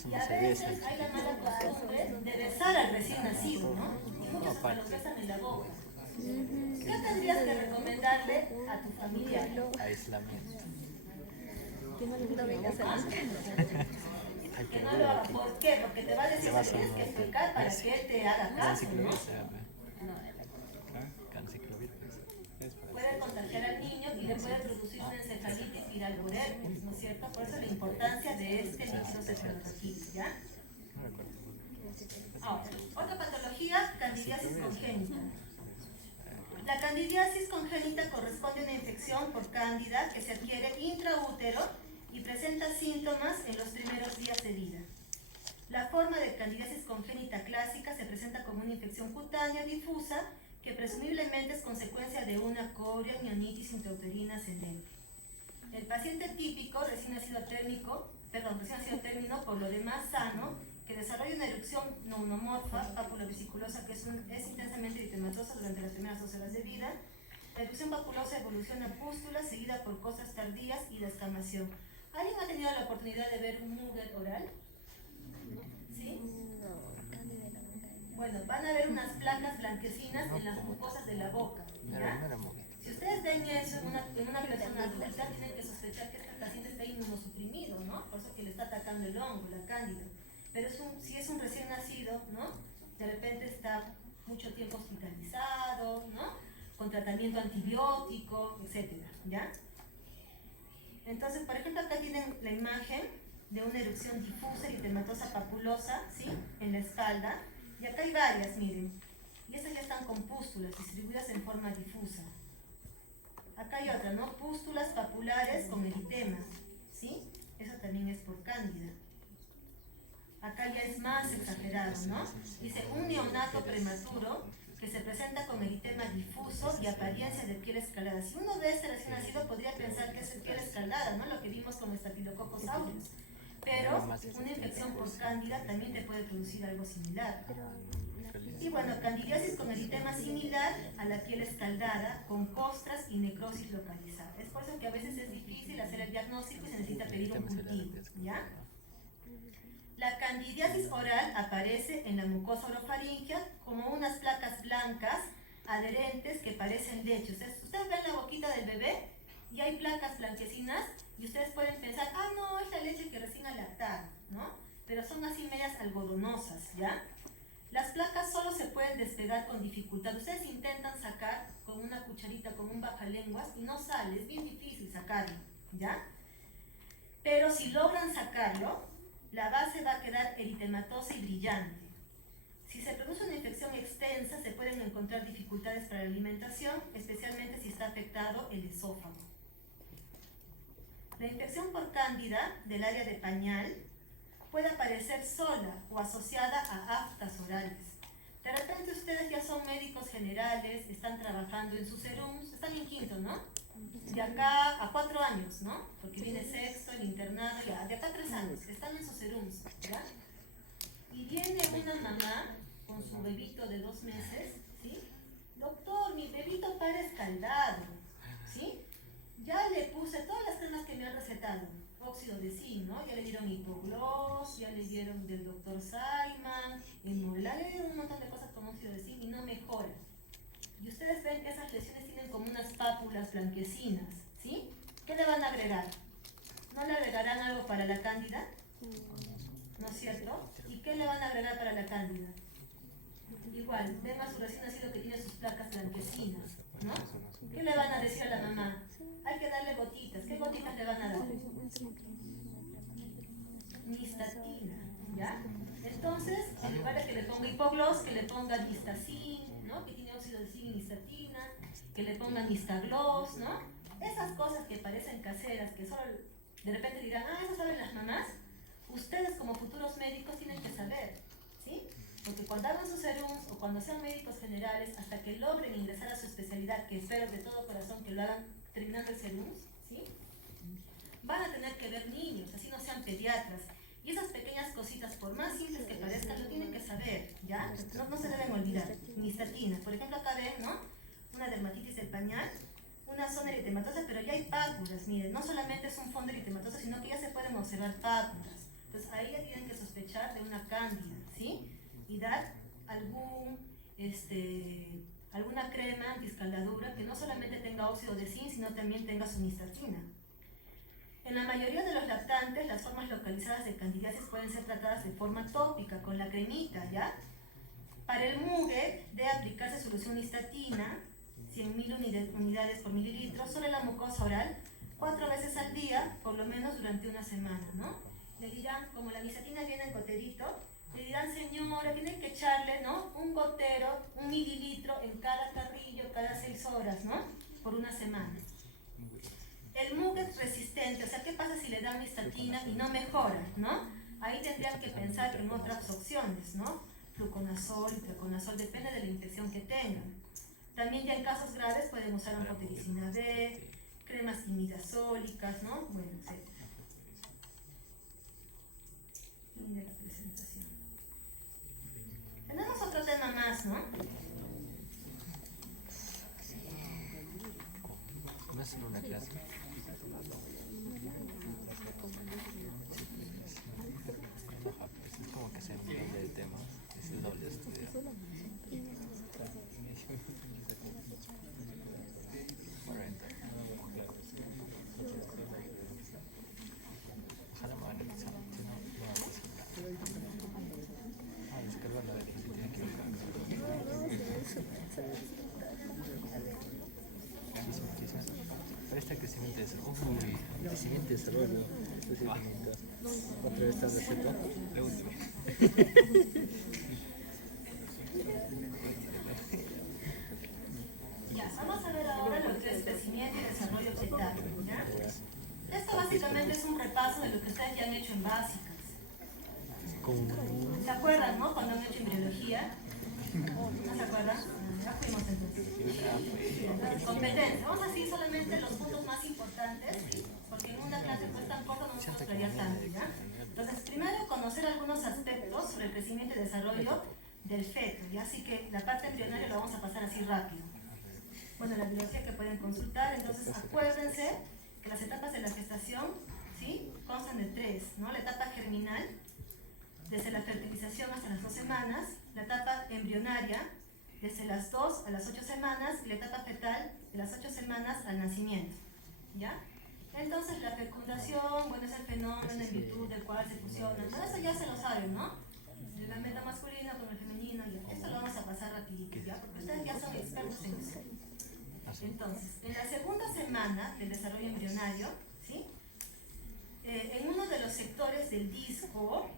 Y a veces hay la mala costumbre de besar al recién nacido, ¿no? Y muchos hasta los besan en la boca. ¿Qué tendrías que recomendarle a tu familiar? Aislamiento. Que no lo vengas a hacer. Que no lo haga. ¿Por qué? Porque te va a decir que tienes que explicar para que él te haga caso, ¿no? Puede contagiar al niño y le puede producir una encefalitis viral por herpes, ¿no es cierto? Por eso la importancia de este líquido cefalorraquídeo, ¿ya? Ahora, otra patología, candidiasis congénita. La candidiasis congénita corresponde a una infección por cándida que se adquiere intraútero y presenta síntomas en los primeros días de vida. La forma de candidiasis congénita clásica se presenta como una infección cutánea difusa que presumiblemente es consecuencia de una corionionitis intrauterina ascendente. El paciente típico, recién nacido término, por lo demás sano, que desarrolla una erupción pneumonorfa, papulovesiculosa, que es intensamente eritematosa durante las primeras 2 horas de vida. La erupción papulosa evoluciona a pústula, seguida por costras tardías y descamación. ¿Alguien ha tenido la oportunidad de ver un Muger oral? ¿Sí? Bueno, van a ver unas placas blanquecinas en las mucosas de la boca, ¿ya? Si ustedes ven eso en una persona adulta, tienen que sospechar que este paciente está inmunosuprimido, ¿no? Por eso que le está atacando el hongo, la cándida. Pero si es un recién nacido, ¿no? De repente está mucho tiempo hospitalizado, ¿no? Con tratamiento antibiótico, etcétera, ¿ya? Entonces, por ejemplo, acá tienen la imagen de una erupción difusa eritematosa papulosa, ¿sí? En la espalda. Y acá hay varias, miren. Y estas ya están con pústulas, distribuidas en forma difusa. Acá hay otra, ¿no? Pústulas papulares con eritema, ¿sí? Eso también es por cándida. Acá ya es más exagerado, ¿no? Dice, un neonato prematuro que se presenta con eritema difuso y apariencia de piel escaldada. Si uno ve este recién nacido, podría pensar que es piel escaldada, ¿no? Lo que vimos con Staphylococcus aureus. Pero una infección por cándida también te puede producir algo similar. Y bueno, candidiasis con eritema similar a la piel escaldada, con costras y necrosis localizada. Es por eso que a veces es difícil hacer el diagnóstico y se necesita pedir un cultivo, ¿ya? La candidiasis oral aparece en la mucosa orofaringea como unas placas blancas adherentes que parecen leche. Ustedes ven la boquita del bebé y hay placas blanquecinas y ustedes pueden pensar, ah, no, es la leche que recién ha lactado, ¿no? Pero son así medias algodonosas, ¿ya? Las placas solo se pueden despegar con dificultad. Ustedes intentan sacar con una cucharita, con un bajalenguas y no sale, es bien difícil sacarlo, ¿ya? Pero si logran sacarlo, la base va a quedar eritematosa y brillante. Si se produce una infección extensa, se pueden encontrar dificultades para la alimentación, especialmente si está afectado el esófago. La infección por cándida del área de pañal puede aparecer sola o asociada a aftas orales. De repente ustedes ya son médicos generales, están trabajando en sus serums, están en quinto, ¿no? De acá a 4 años, ¿no? Porque viene sexto, el internado, ya, de acá a 3 años, están en sus serums, ¿ya? Y viene una mamá con su bebito de 2 meses, ¿sí? Doctor, mi bebito para escaldado, ¿sí? Ya le puse todas las cremas que me han recetado, óxido de zinc, ¿no? Ya le dieron hipogloss, ya le dieron del doctor Simon, Emolan, le dieron un montón de cosas con óxido de zinc y no mejora. Y ustedes ven que esas lesiones tienen como unas pápulas blanquecinas, ¿sí? ¿Qué le van a agregar? ¿No le agregarán algo para la cándida? ¿No es cierto? ¿Y qué le van a agregar para la cándida? Igual, ven a su recién nacido que tiene sus placas blanquecinas. ¿no? ¿Qué le van a decir a la mamá? Hay que darle gotitas. ¿Qué gotitas le van a dar? Nistatina, ¿ya? Entonces, en lugar de que le ponga hipogloss, que le ponga nistacin, ¿no? Que tiene óxido de zinc y nistatina, que le ponga nistagloss, ¿no? Esas cosas que parecen caseras, que solo de repente dirán, ah, eso saben las mamás. Ustedes como futuros médicos tienen que saber, ¿sí? Porque cuando hagan sus serums o cuando sean médicos generales, hasta que logren ingresar a su especialidad, que espero de todo corazón que lo hagan terminando el serums, ¿sí? Van a tener que ver niños, así no sean pediatras. Y esas pequeñas cositas, por más simples que parezcan, lo tienen que saber, ¿ya? No se deben olvidar. Nistatina, por ejemplo, acá ven, ¿no? Una dermatitis del pañal, una zona eritematosa, pero ya hay pápulas, miren, no solamente es un fondo eritematoso, sino que ya se pueden observar pápulas. Entonces ahí ya tienen que sospechar de una cándida, ¿sí? Y dar alguna crema antiescaldadura que no solamente tenga óxido de zinc, sino también tenga su nistatina. En la mayoría de los lactantes, las formas localizadas de candidiasis pueden ser tratadas de forma tópica, con la cremita, ¿ya? Para el mugue, debe aplicarse solución nistatina, 100.000 unidades por mililitro, sobre la mucosa oral, 4 veces al día, por lo menos durante una semana, ¿no? Le dirán, como la nistatina viene en goterito, le dirán, señora, tienen que echarle, ¿no? Un gotero, 1 mililitro en cada carrillo, cada 6 horas, ¿no? Por una semana. El mugue resistente, o sea, ¿qué pasa si le dan nistatina y no mejora, ¿no? Ahí tendrían que pensar en otras opciones, ¿no? Fluconazol, itraconazol, depende de la infección que tengan. También ya en casos graves pueden usar amphotericina B, cremas imidazólicas, ¿no? Bueno, etc. Fin de la presentación. Tenemos otro tema más, ¿no? No es solo una clase. Es como que se un doble de temas. Es el doble de estudiar. Ojalá me hagan el examen, si no, no va a pasar nada. Descargarlo a ver si tiene que para este crecimiento de desarrollo. Crecimiento de desarrollo. Otra vez esta receta. Pregúntame. Ya, vamos a ver ahora lo que es crecimiento y desarrollo fetal, ¿ya? Esto básicamente es un repaso de lo que ustedes ya han hecho en básicas. ¿Se acuerdan, no? Cuando han hecho embriología. ¿No se acuerdan? Ya fuimos entonces. Competencia. Vamos a seguir solamente los puntos más importantes, ¿sí? Porque en una clase pues tan corta no nos exploraría tanto, ¿ya? Entonces, primero conocer algunos aspectos sobre el crecimiento y desarrollo del feto, ¿ya? Así que la parte embrionaria la vamos a pasar así rápido. Bueno, la biología que pueden consultar, entonces acuérdense que las etapas de la gestación, ¿sí? Constan de 3, ¿no? La etapa germinal, desde la fertilización hasta las 2 semanas, la etapa embrionaria, desde las 2 a las 8 semanas, y la etapa fetal, de las 8 semanas al nacimiento, ¿ya? Entonces la fecundación, bueno, es el fenómeno en virtud del cual se fusionan, todo eso ya se lo saben, ¿no? El gameta masculino con el femenino, ya. Esto lo vamos a pasar rapidito, ¿ya? Porque ustedes ya son expertos en eso. Entonces, en la segunda semana del desarrollo embrionario, ¿sí? En uno de los sectores del disco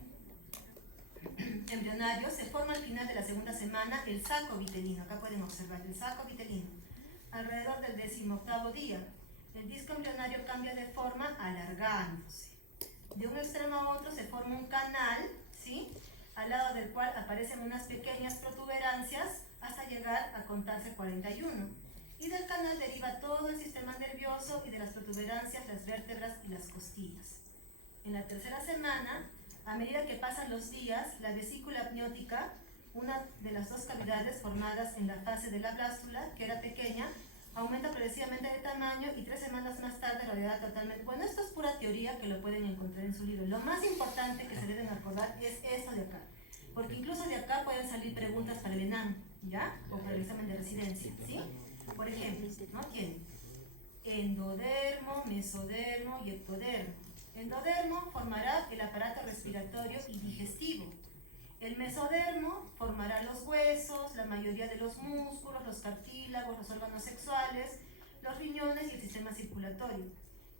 embrionario se forma al final de la segunda semana el saco vitelino. Acá pueden observar el saco vitelino. Alrededor del 18º día, el disco embrionario cambia de forma alargándose. De un extremo a otro se forma un canal, ¿sí? Al lado del cual aparecen unas pequeñas protuberancias hasta llegar a contarse 41. Y del canal deriva todo el sistema nervioso y de las protuberancias, las vértebras y las costillas. En la tercera semana, a medida que pasan los días, la vesícula amniótica, una de las 2 cavidades formadas en la fase de la blástula, que era pequeña, aumenta progresivamente de tamaño y 3 semanas más tarde rodeada totalmente. Bueno, esto es pura teoría que lo pueden encontrar en su libro. Lo más importante que se deben acordar es esto de acá. Porque incluso de acá pueden salir preguntas para el ENAM, ¿ya? O para el examen de residencia, ¿sí? Por ejemplo, ¿no? Tienen endodermo, mesodermo y ectodermo. Endodermo formará el aparato respiratorio y digestivo. El mesodermo formará los huesos, la mayoría de los músculos, los cartílagos, los órganos sexuales, los riñones y el sistema circulatorio.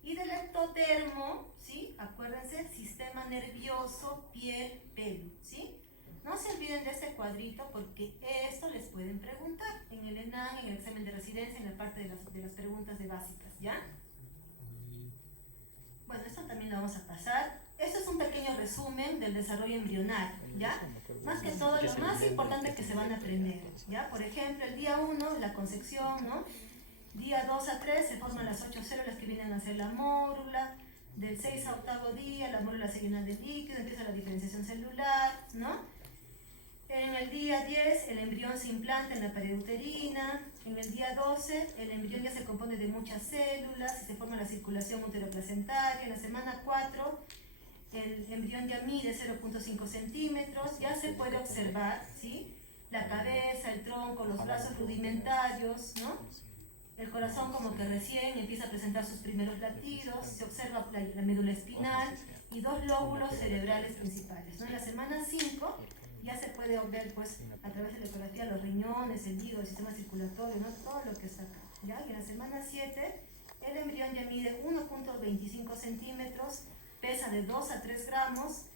Y del ectodermo, ¿sí? Acuérdense, sistema nervioso, piel, pelo, ¿sí? No se olviden de este cuadrito porque esto les pueden preguntar en el ENAM, en el examen de residencia, en la parte de las preguntas de básicas, ¿ya? Bueno, esto también lo vamos a pasar. Esto es un pequeño resumen del desarrollo embrionario, ¿ya? Más que todo, lo más importante que se van a aprender, ¿ya? Por ejemplo, el día 1, la concepción, ¿no? Día 2 a 3 se forman las 8 células que vienen a ser la mórula. Del 6 a 8º día, la mórula se llena de líquido, empieza la diferenciación celular, ¿no? En el día 10, el embrión se implanta en la pared uterina. En el día 12, el embrión ya se compone de muchas células y se forma la circulación uteroplacentaria. En la semana 4, el embrión ya mide 0.5 centímetros. Ya se puede observar, ¿sí? La cabeza, el tronco, los brazos rudimentarios, ¿no? El corazón como que recién empieza a presentar sus primeros latidos. Se observa la médula espinal y 2 lóbulos cerebrales principales, ¿no? En la semana 5, ya se puede ver, pues, a través de la ecografía, los riñones, el hígado, el sistema circulatorio, ¿no? Todo lo que está acá, ¿ya? Y en la semana 7, el embrión ya mide 1.25 centímetros, pesa de 2 a 3 gramos,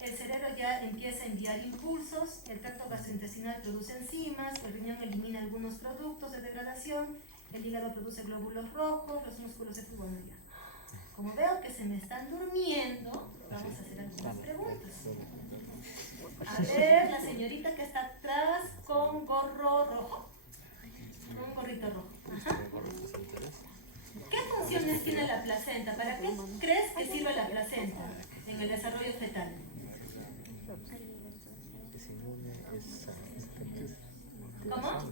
el cerebro ya empieza a enviar impulsos, el tracto gastrointestinal produce enzimas, el riñón elimina algunos productos de degradación, el hígado produce glóbulos rojos, los músculos se bueno, ya. Como veo que se me están durmiendo, vamos a hacer algunas preguntas. A ver, la señorita que está atrás con gorro rojo. Con un gorrito rojo. Ajá. ¿Qué funciones tiene la placenta? ¿Para qué crees que sirve la placenta en el desarrollo fetal? ¿Cómo?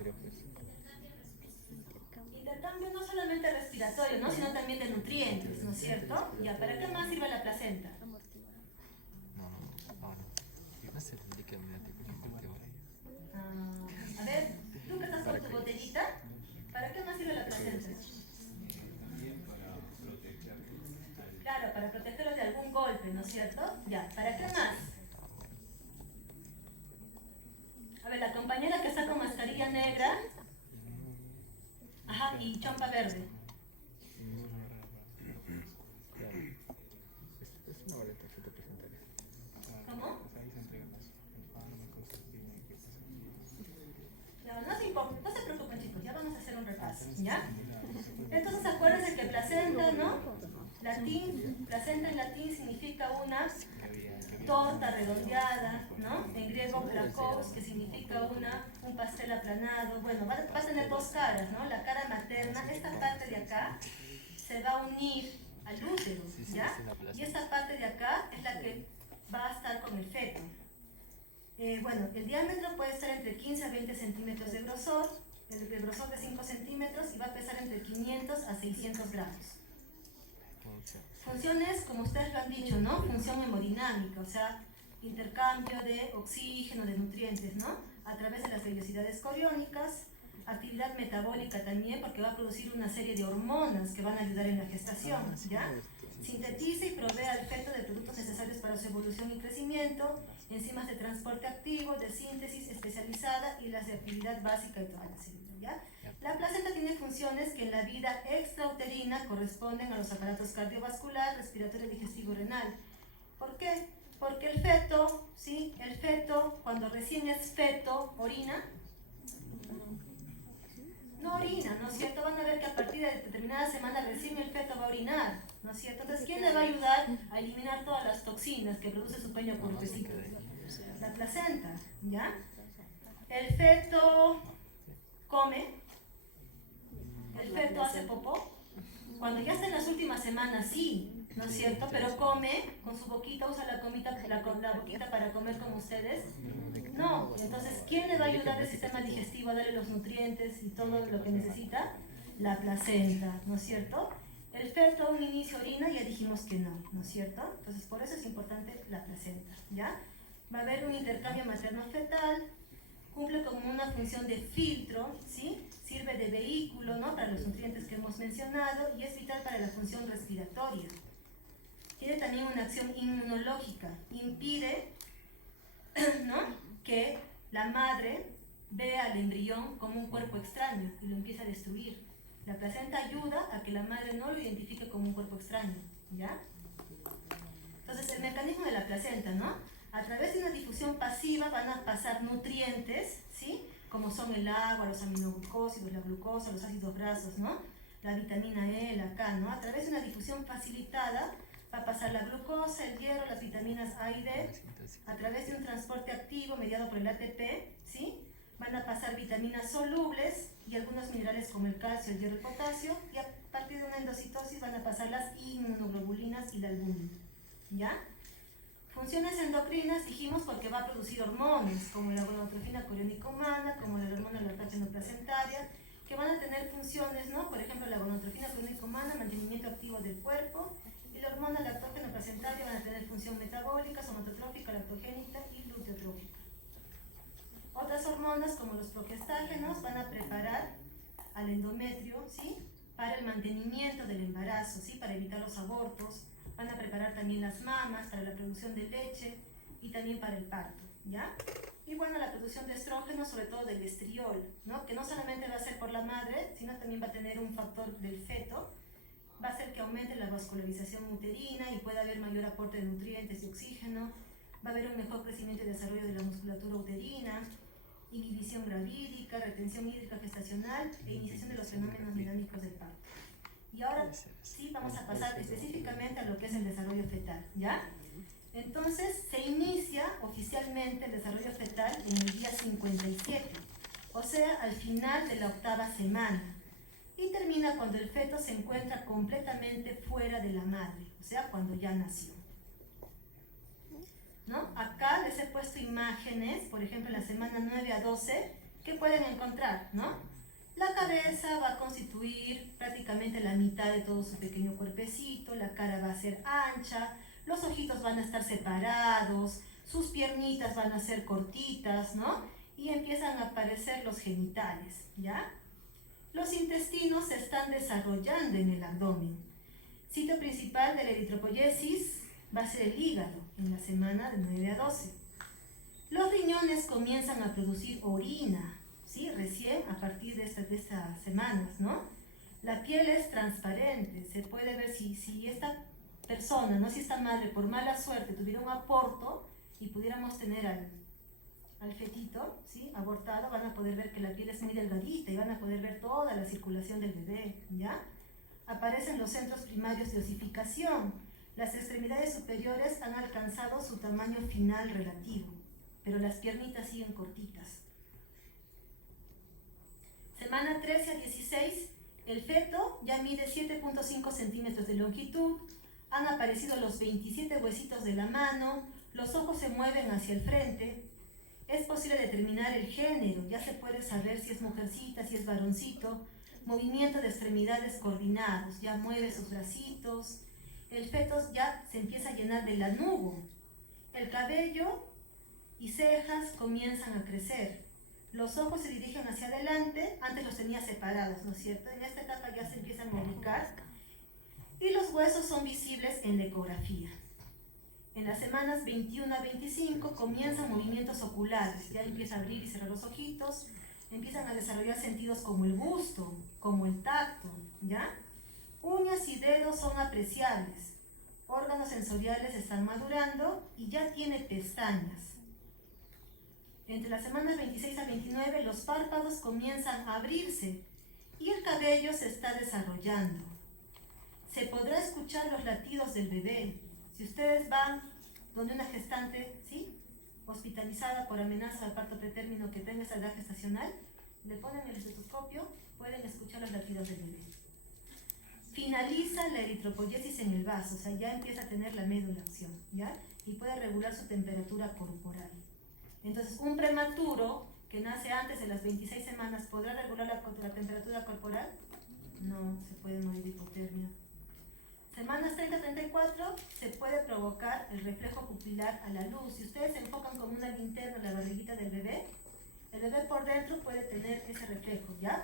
Intercambio no solamente respiratorio, ¿no? Sino también de nutrientes, ¿no es cierto? Ya, ¿para qué más sirve la placenta? A ver, tú que estás con tu botellita, ¿para qué más sirve la placenta? Claro, para protegerlo de algún golpe, ¿no es cierto? Ya, ¿para qué más? A ver, la compañera que está con mascarilla negra, ajá, y chompa verde. ¿Cómo? Ya, no se preocupen, chicos, ya vamos a hacer un repaso, ¿ya? Entonces acuérdense que placenta, ¿no? Latín, placenta en latín significa una torta redondeada, ¿no? En griego plakos, que significa un pastel aplanado. Bueno, va a tener 2 caras, ¿no? La cara materna, esta parte de acá se va a unir al útero, ¿ya? Y esta parte de acá es la que va a estar con el feto. Bueno, el diámetro puede estar entre 15 a 20 centímetros de grosor, el grosor de 5 centímetros y va a pesar entre 500 a 600 gramos. Funciones, como ustedes lo han dicho, ¿no? Función hemodinámica, o sea, intercambio de oxígeno, de nutrientes, ¿no? A través de las vellosidades coriónicas, actividad metabólica también, porque va a producir una serie de hormonas que van a ayudar en la gestación, ¿ya? Sintetiza y provee al feto de productos necesarios para su evolución y crecimiento, enzimas de transporte activo, de síntesis especializada y las de actividad básica de toda la célula, ¿ya? La placenta tiene funciones que en la vida extrauterina corresponden a los aparatos cardiovascular, respiratorio, digestivo y renal. ¿Por qué? Porque el feto, ¿sí? El feto, cuando recién es feto, orina. No orina, ¿no es cierto? Van a ver que a partir de determinada semana recién el feto va a orinar, ¿no es cierto? Entonces, ¿quién le va a ayudar a eliminar todas las toxinas que produce su pequeño cuerpecito? La placenta, ¿ya? El feto come, el feto hace popó. Cuando ya está en las últimas semanas, sí, ¿no es cierto? Pero come con su boquita, usa la boquita para comer como ustedes. No, entonces, ¿quién le va a ayudar al sistema digestivo a darle los nutrientes y todo lo que necesita? La placenta, ¿no es cierto? El feto a un inicio orina, ya dijimos que no, ¿no es cierto? Entonces, por eso es importante la placenta, ¿ya? Va a haber un intercambio materno-fetal, cumple como una función de filtro, ¿sí? Sirve de vehículo, ¿no? Para los nutrientes que hemos mencionado y es vital para la función respiratoria. Tiene también una acción inmunológica, impide ¿no? Que la madre ve al embrión como un cuerpo extraño y lo empieza a destruir. La placenta ayuda a que la madre no lo identifique como un cuerpo extraño, ¿ya? Entonces, el mecanismo de la placenta, ¿no? A través de una difusión pasiva van a pasar nutrientes, ¿sí? Como son el agua, los aminoglucósidos, la glucosa, los ácidos grasos, ¿no? La vitamina E, la K, ¿no? A través de una difusión facilitada va a pasar la glucosa, el hierro, las vitaminas A y D. A través de un transporte activo mediado por el ATP, ¿sí? Van a pasar vitaminas solubles y algunos minerales como el calcio, el hierro y el potasio, y a partir de una endocitosis van a pasar las inmunoglobulinas y la albúmina, ¿ya? Funciones endocrinas dijimos porque va a producir hormonas como la gonadotrofina coriónica humana, como la hormona lactato placentaria, que van a tener funciones, ¿no? Por ejemplo, la gonadotrofina coriónica humana, mantenimiento activo del cuerpo, y la hormona lactógeno placentaria van a tener función metabólica, somatotrófica, lactogénica y luteotrófica. Otras hormonas como los progestágenos van a preparar al endometrio, ¿sí? Para el mantenimiento del embarazo, ¿sí? Para evitar los abortos. Van a preparar también las mamas para la producción de leche y también para el parto, ¿ya? Y bueno, la producción de estrógeno, sobre todo del estriol, ¿no? Que no solamente va a ser por la madre, sino también va a tener un factor del feto, va a hacer que aumente la vascularización uterina y pueda haber mayor aporte de nutrientes y oxígeno, va a haber un mejor crecimiento y desarrollo de la musculatura uterina, inhibición gravídica, retención hídrica gestacional e iniciación de los fenómenos dinámicos del parto. Y ahora sí vamos a pasar específicamente a lo que es el desarrollo fetal, ¿ya? Entonces se inicia oficialmente el desarrollo fetal en el día 57, o sea, al final de la 8ª semana, y termina cuando el feto se encuentra completamente fuera de la madre, o sea, cuando ya nació, ¿no? Acá les he puesto imágenes, por ejemplo, en la semana 9 a 12, que pueden encontrar, ¿no? La cabeza va a constituir prácticamente la mitad de todo su pequeño cuerpecito, la cara va a ser ancha, los ojitos van a estar separados, sus piernitas van a ser cortitas, ¿no? Y empiezan a aparecer los genitales, ¿ya? Los intestinos se están desarrollando en el abdomen. Sitio principal de la eritropoyesis va a ser el hígado, en la semana de 9 a 12. Los riñones comienzan a producir orina, ¿sí? Recién a partir de estas semanas, ¿no? La piel es transparente, se puede ver si esta persona, ¿no? Si esta madre por mala suerte tuviera un aborto y pudiéramos tener al fetito, ¿sí? Abortado, van a poder ver que la piel es muy delgadita y van a poder ver toda la circulación del bebé, ¿ya? Aparecen los centros primarios de osificación. Las extremidades superiores han alcanzado su tamaño final relativo, pero las piernitas siguen cortitas. Semana 13 a 16, el feto ya mide 7.5 centímetros de longitud, han aparecido los 27 huesitos de la mano, los ojos se mueven hacia el frente, es posible determinar el género, ya se puede saber si es mujercita, si es varoncito, movimiento de extremidades coordinados, ya mueve sus bracitos, el feto ya se empieza a llenar de lanugo, el cabello y cejas comienzan a crecer. Los ojos se dirigen hacia adelante, antes los tenía separados, ¿no es cierto? En esta etapa ya se empiezan a ubicar y los huesos son visibles en la ecografía. En las semanas 21 a 25 comienzan movimientos oculares, ya empieza a abrir y cerrar los ojitos, empiezan a desarrollar sentidos como el gusto, como el tacto, ¿ya? Uñas y dedos son apreciables, órganos sensoriales están madurando y ya tiene pestañas. Entre las semanas 26 a 29 los párpados comienzan a abrirse y el cabello se está desarrollando. Se podrá escuchar los latidos del bebé. Si ustedes van donde una gestante, ¿sí?, hospitalizada por amenaza de parto pretérmino que tenga esa edad gestacional, le ponen el estetoscopio, pueden escuchar los latidos del bebé. Finaliza la eritropoyesis en el vaso, o sea, ya empieza a tener la medulación, ¿ya? Y puede regular su temperatura corporal. Entonces, un prematuro que nace antes de las 26 semanas, ¿podrá regular la temperatura corporal? No, se puede morir de hipotermia. Semanas 30-34 se puede provocar el reflejo pupilar a la luz. Si ustedes se enfocan como una linterna en la barriguita del bebé, el bebé por dentro puede tener ese reflejo, ¿ya?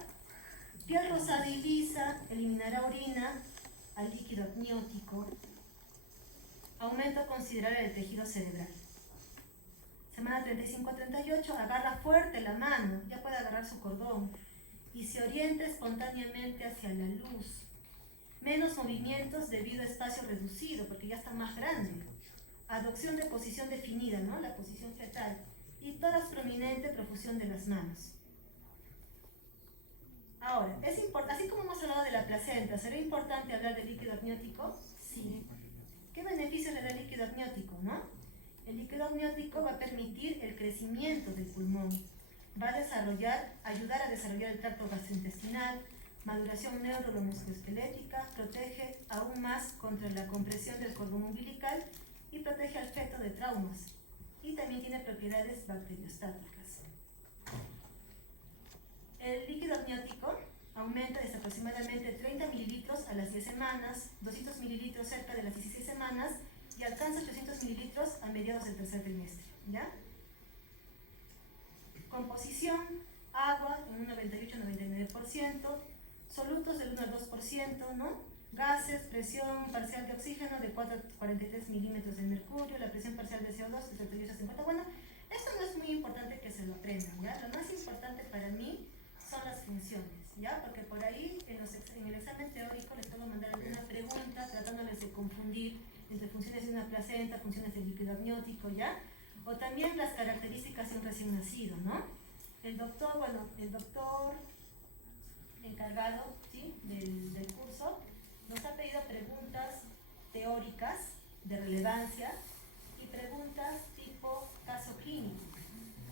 Piel rosada y lisa, eliminará orina al líquido amniótico. Aumento considerable del tejido cerebral. Semana semana 35 a 38, agarra fuerte la mano, ya puede agarrar su cordón, y se orienta espontáneamente hacia la luz. Menos movimientos debido a espacio reducido, porque ya está más grande. Adopción de posición definida, ¿no? La posición fetal. Y tórax prominente, profusión de las manos. Ahora, así como hemos hablado de la placenta, ¿será importante hablar del líquido amniótico? Sí. ¿Qué beneficios le da el líquido amniótico, no? El líquido amniótico va a permitir el crecimiento del pulmón, va a ayudar a desarrollar el tracto gastrointestinal, maduración neuromusculoesquelética, protege aún más contra la compresión del cordón umbilical y protege al feto de traumas. Y también tiene propiedades bacteriostáticas. El líquido amniótico aumenta desde aproximadamente 30 mililitros a las 10 semanas, 200 mililitros cerca de las 16 semanas y alcanza 800 mililitros a mediados del tercer trimestre, ¿ya? Composición, agua en un 98-99%, solutos del 1 al 2%, ¿no? Gases, presión parcial de oxígeno de 4 a 43 milímetros de mercurio, la presión parcial de CO2 de 38 a 50. Bueno, esto no es muy importante que se lo aprendan, ¿ya? Lo más importante para mí son las funciones, ¿ya? Porque por ahí en el examen teórico les puedo mandar alguna pregunta tratándoles de confundir entre funciones de una placenta, funciones del líquido amniótico, ¿ya? O también las características de un recién nacido, ¿no? El doctor encargado, ¿sí?, del curso nos ha pedido preguntas teóricas de relevancia y preguntas tipo caso clínico.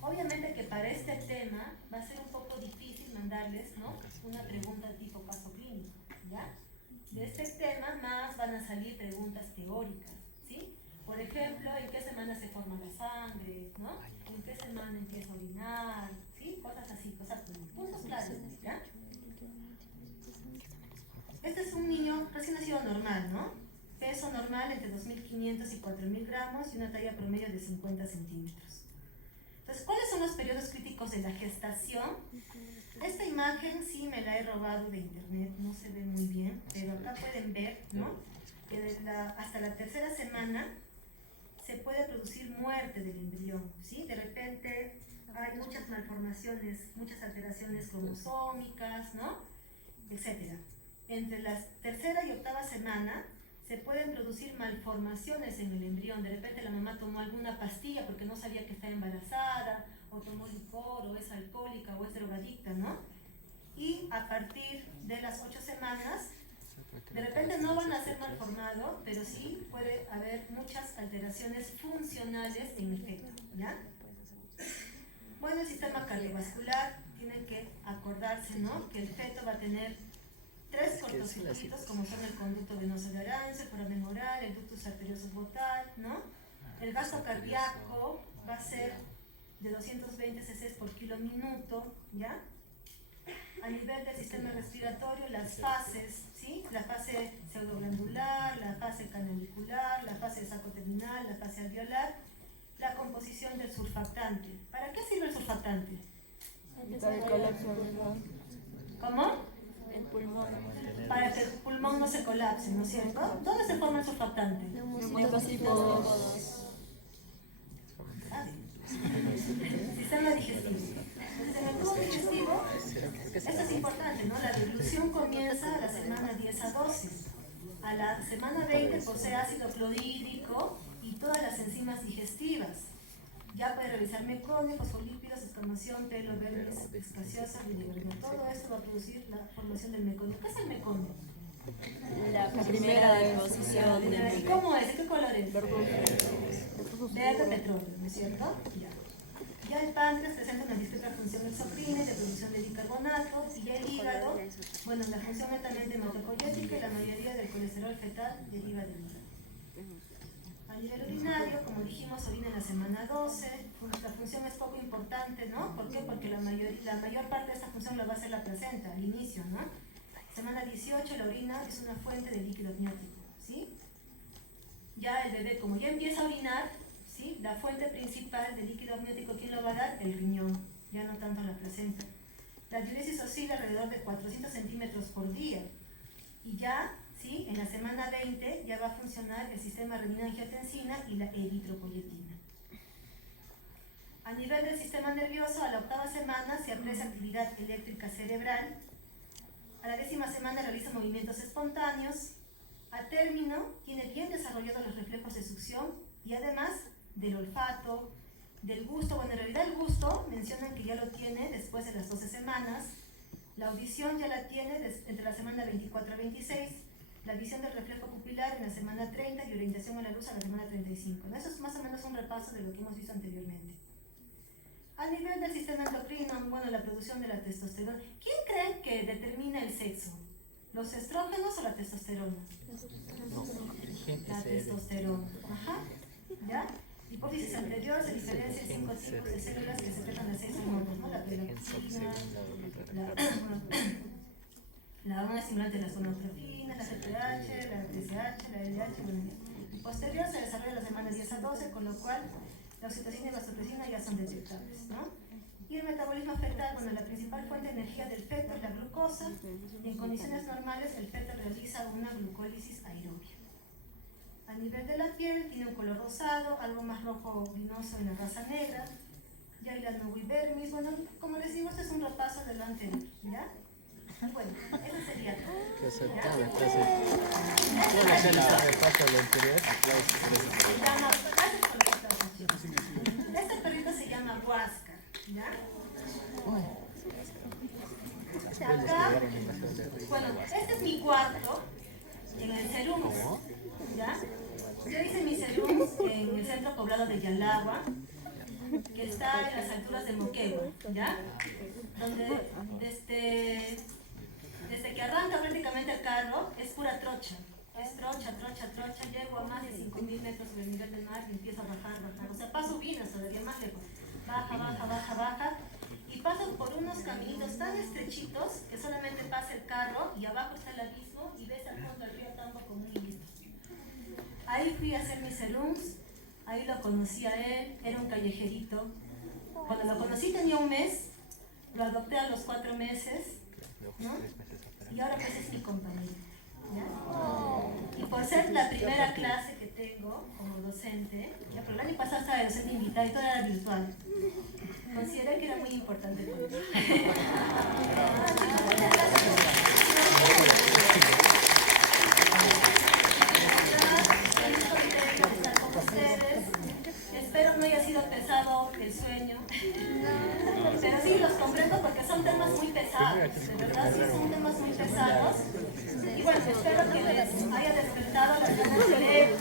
Obviamente que para este tema va a ser un poco difícil mandarles, ¿no?, una pregunta tipo caso clínico, ¿ya? De este tema más van a salir preguntas teóricas, ¿sí? Por ejemplo, ¿en qué semana se forma la sangre?, ¿no? ¿En qué semana empieza a orinar? ¿Sí? Cosas así, puntos claros, ¿ya? Este es un niño recién nacido normal, ¿no? Peso normal entre 2.500 y 4.000 gramos y una talla promedio de 50 centímetros. Entonces, ¿cuáles son los periodos críticos de la gestación? Esta imagen sí me la he robado de internet, no se ve muy bien, pero acá pueden ver, ¿no?, que hasta la tercera semana se puede producir muerte del embrión, ¿sí? De repente hay muchas malformaciones, muchas alteraciones cromosómicas, ¿no?, etcétera. Entre la tercera y octava semana se pueden producir malformaciones en el embrión. De repente la mamá tomó alguna pastilla porque no sabía que estaba embarazada, o tomó licor, o es alcohólica, o es drogadicta, ¿no? Y a partir de las 8 semanas, de repente no van a ser malformados, pero sí puede haber muchas alteraciones funcionales en el feto, ¿ya? Bueno, el sistema cardiovascular, tienen que acordarse, ¿no?, que el feto va a tener 3 cortocircuitos, como son el conducto venoso de Arance, el foramen oral, el ductus arterioso botal, ¿no? El gasto cardíaco va a ser de 220 cc por kilo minuto, ¿ya? A nivel del sistema respiratorio, las fases, ¿sí? La fase pseudoglandular, la fase canalicular, la fase de saco terminal, la fase alveolar, la composición del surfactante. ¿Para qué sirve el surfactante? Para el colapso. ¿Cómo? El pulmón. Para que el pulmón no se colapse, ¿no es cierto? ¿Dónde se forma el surfactante? Sistema digestivo. Entonces, en el tubo digestivo, esto es importante, ¿no? La deglución comienza a la semana 10 a 12. A la semana 20 posee ácido clorhídrico y todas las enzimas digestivas. Ya puede realizar meconio, fosfolípidos, escamación, pelo, vermis, gaseosa, bilirrubina. Todo esto va a producir la formación del meconio. ¿Qué es el meconio? La primera deposición del ¿Y bebé. cómo es? ¿De qué color es? Verde petróleo, ¿no es cierto? Ya el páncreas presenta una discreta función exocrina de producción de bicarbonato, y ya el hígado, bueno, la función netamente hematopoyética, y la mayoría del colesterol fetal deriva del hígado. A nivel urinario, como dijimos, orina en la semana 12, la función es poco importante, ¿no? ¿Por qué? Porque la mayor parte de esta función la va a hacer la placenta al inicio, ¿no? Semana 18, la orina es una fuente de líquido amniótico, ¿sí? Ya el bebé, como ya empieza a orinar, ¿sí?, la fuente principal de líquido amniótico, ¿quién lo va a dar? El riñón, ya no tanto la placenta. La diuresis oscila alrededor de 400 centímetros por día, y ya, ¿sí?, en la semana 20 ya va a funcionar el sistema renina-angiotensina y la eritropoyetina. nivel del sistema nervioso, a la 8ª semana se aprecia actividad eléctrica cerebral. A la 10ª semana realiza movimientos espontáneos. A término, tiene bien desarrollados los reflejos de succión y además del olfato, del gusto. Bueno, en realidad el gusto mencionan que ya lo tiene después de las 12 semanas. La audición ya la tiene entre la semana 24 a 26. La visión del reflejo pupilar en la semana 30 y orientación a la luz a la semana 35. ¿No? Eso es más o menos un repaso de lo que hemos visto anteriormente. A nivel del sistema endocrino, bueno, la producción de la testosterona. ¿Quién creen que determina el sexo? ¿Los estrógenos o la testosterona? La testosterona. Ajá. ¿Ya? Hipófisis anterior se diferencia en 5 tipos de células que secretan las 6 hormonas, ¿no? La prolactina, la hormona estimulante de las gonadotrofinas, la GTH, la TSH, la LH, bueno, y posterior se desarrolla las semanas 10 a 12, con lo cual la oxitocina y la vasopresina ya son detectables, ¿no? Y el metabolismo fetal, bueno, la principal fuente de energía del feto es la glucosa, y en condiciones normales el feto realiza una glucólisis aerobia. A nivel de la piel tiene un color rosado, algo más rojo vinoso en la raza negra, ya hay la novivermis. Bueno, como les digo, este es un repaso de lo anterior, ¿ya? Bueno, eso sería todo. Que aceptar la clase. ¿Puedo hacer ese repaso a lo anterior? Este perrito se llama Huasca, ¿ya? Acá, bueno, este es mi cuarto en el Cerums, ¿ya? Yo hice mi Cerums en el centro poblado de Yalagua, que está en las alturas de Moquegua, ¿ya? Donde desde que arranca prácticamente el carro es pura trocha. Es trocha, llego a más de 5.000 metros sobre el nivel del mar y empiezo a bajar. O sea, paso bien hasta todavía más lejos. Baja. Y paso por unos caminitos tan estrechitos que solamente pasa el carro y abajo está el abismo y ves al fondo el río Tambo como un hilito. Ahí fui a hacer mis Cerums, ahí lo conocí a él, era un callejerito. Cuando lo conocí tenía un mes, lo adopté a los 4 meses, ¿no? Y ahora pues es mi compañero, ¿ya? Y por ser la primera clase que tengo como docente, ya, pero el año pasado estaba de docente invitada y todo era virtual, consideré que era muy importante para mí. Espero no haya sido pesado el sueño, pero sí los comprendo porque son temas muy pesados, de verdad sí son temas muy pesados. Y bueno, espero que les haya despertado las ganas de leer,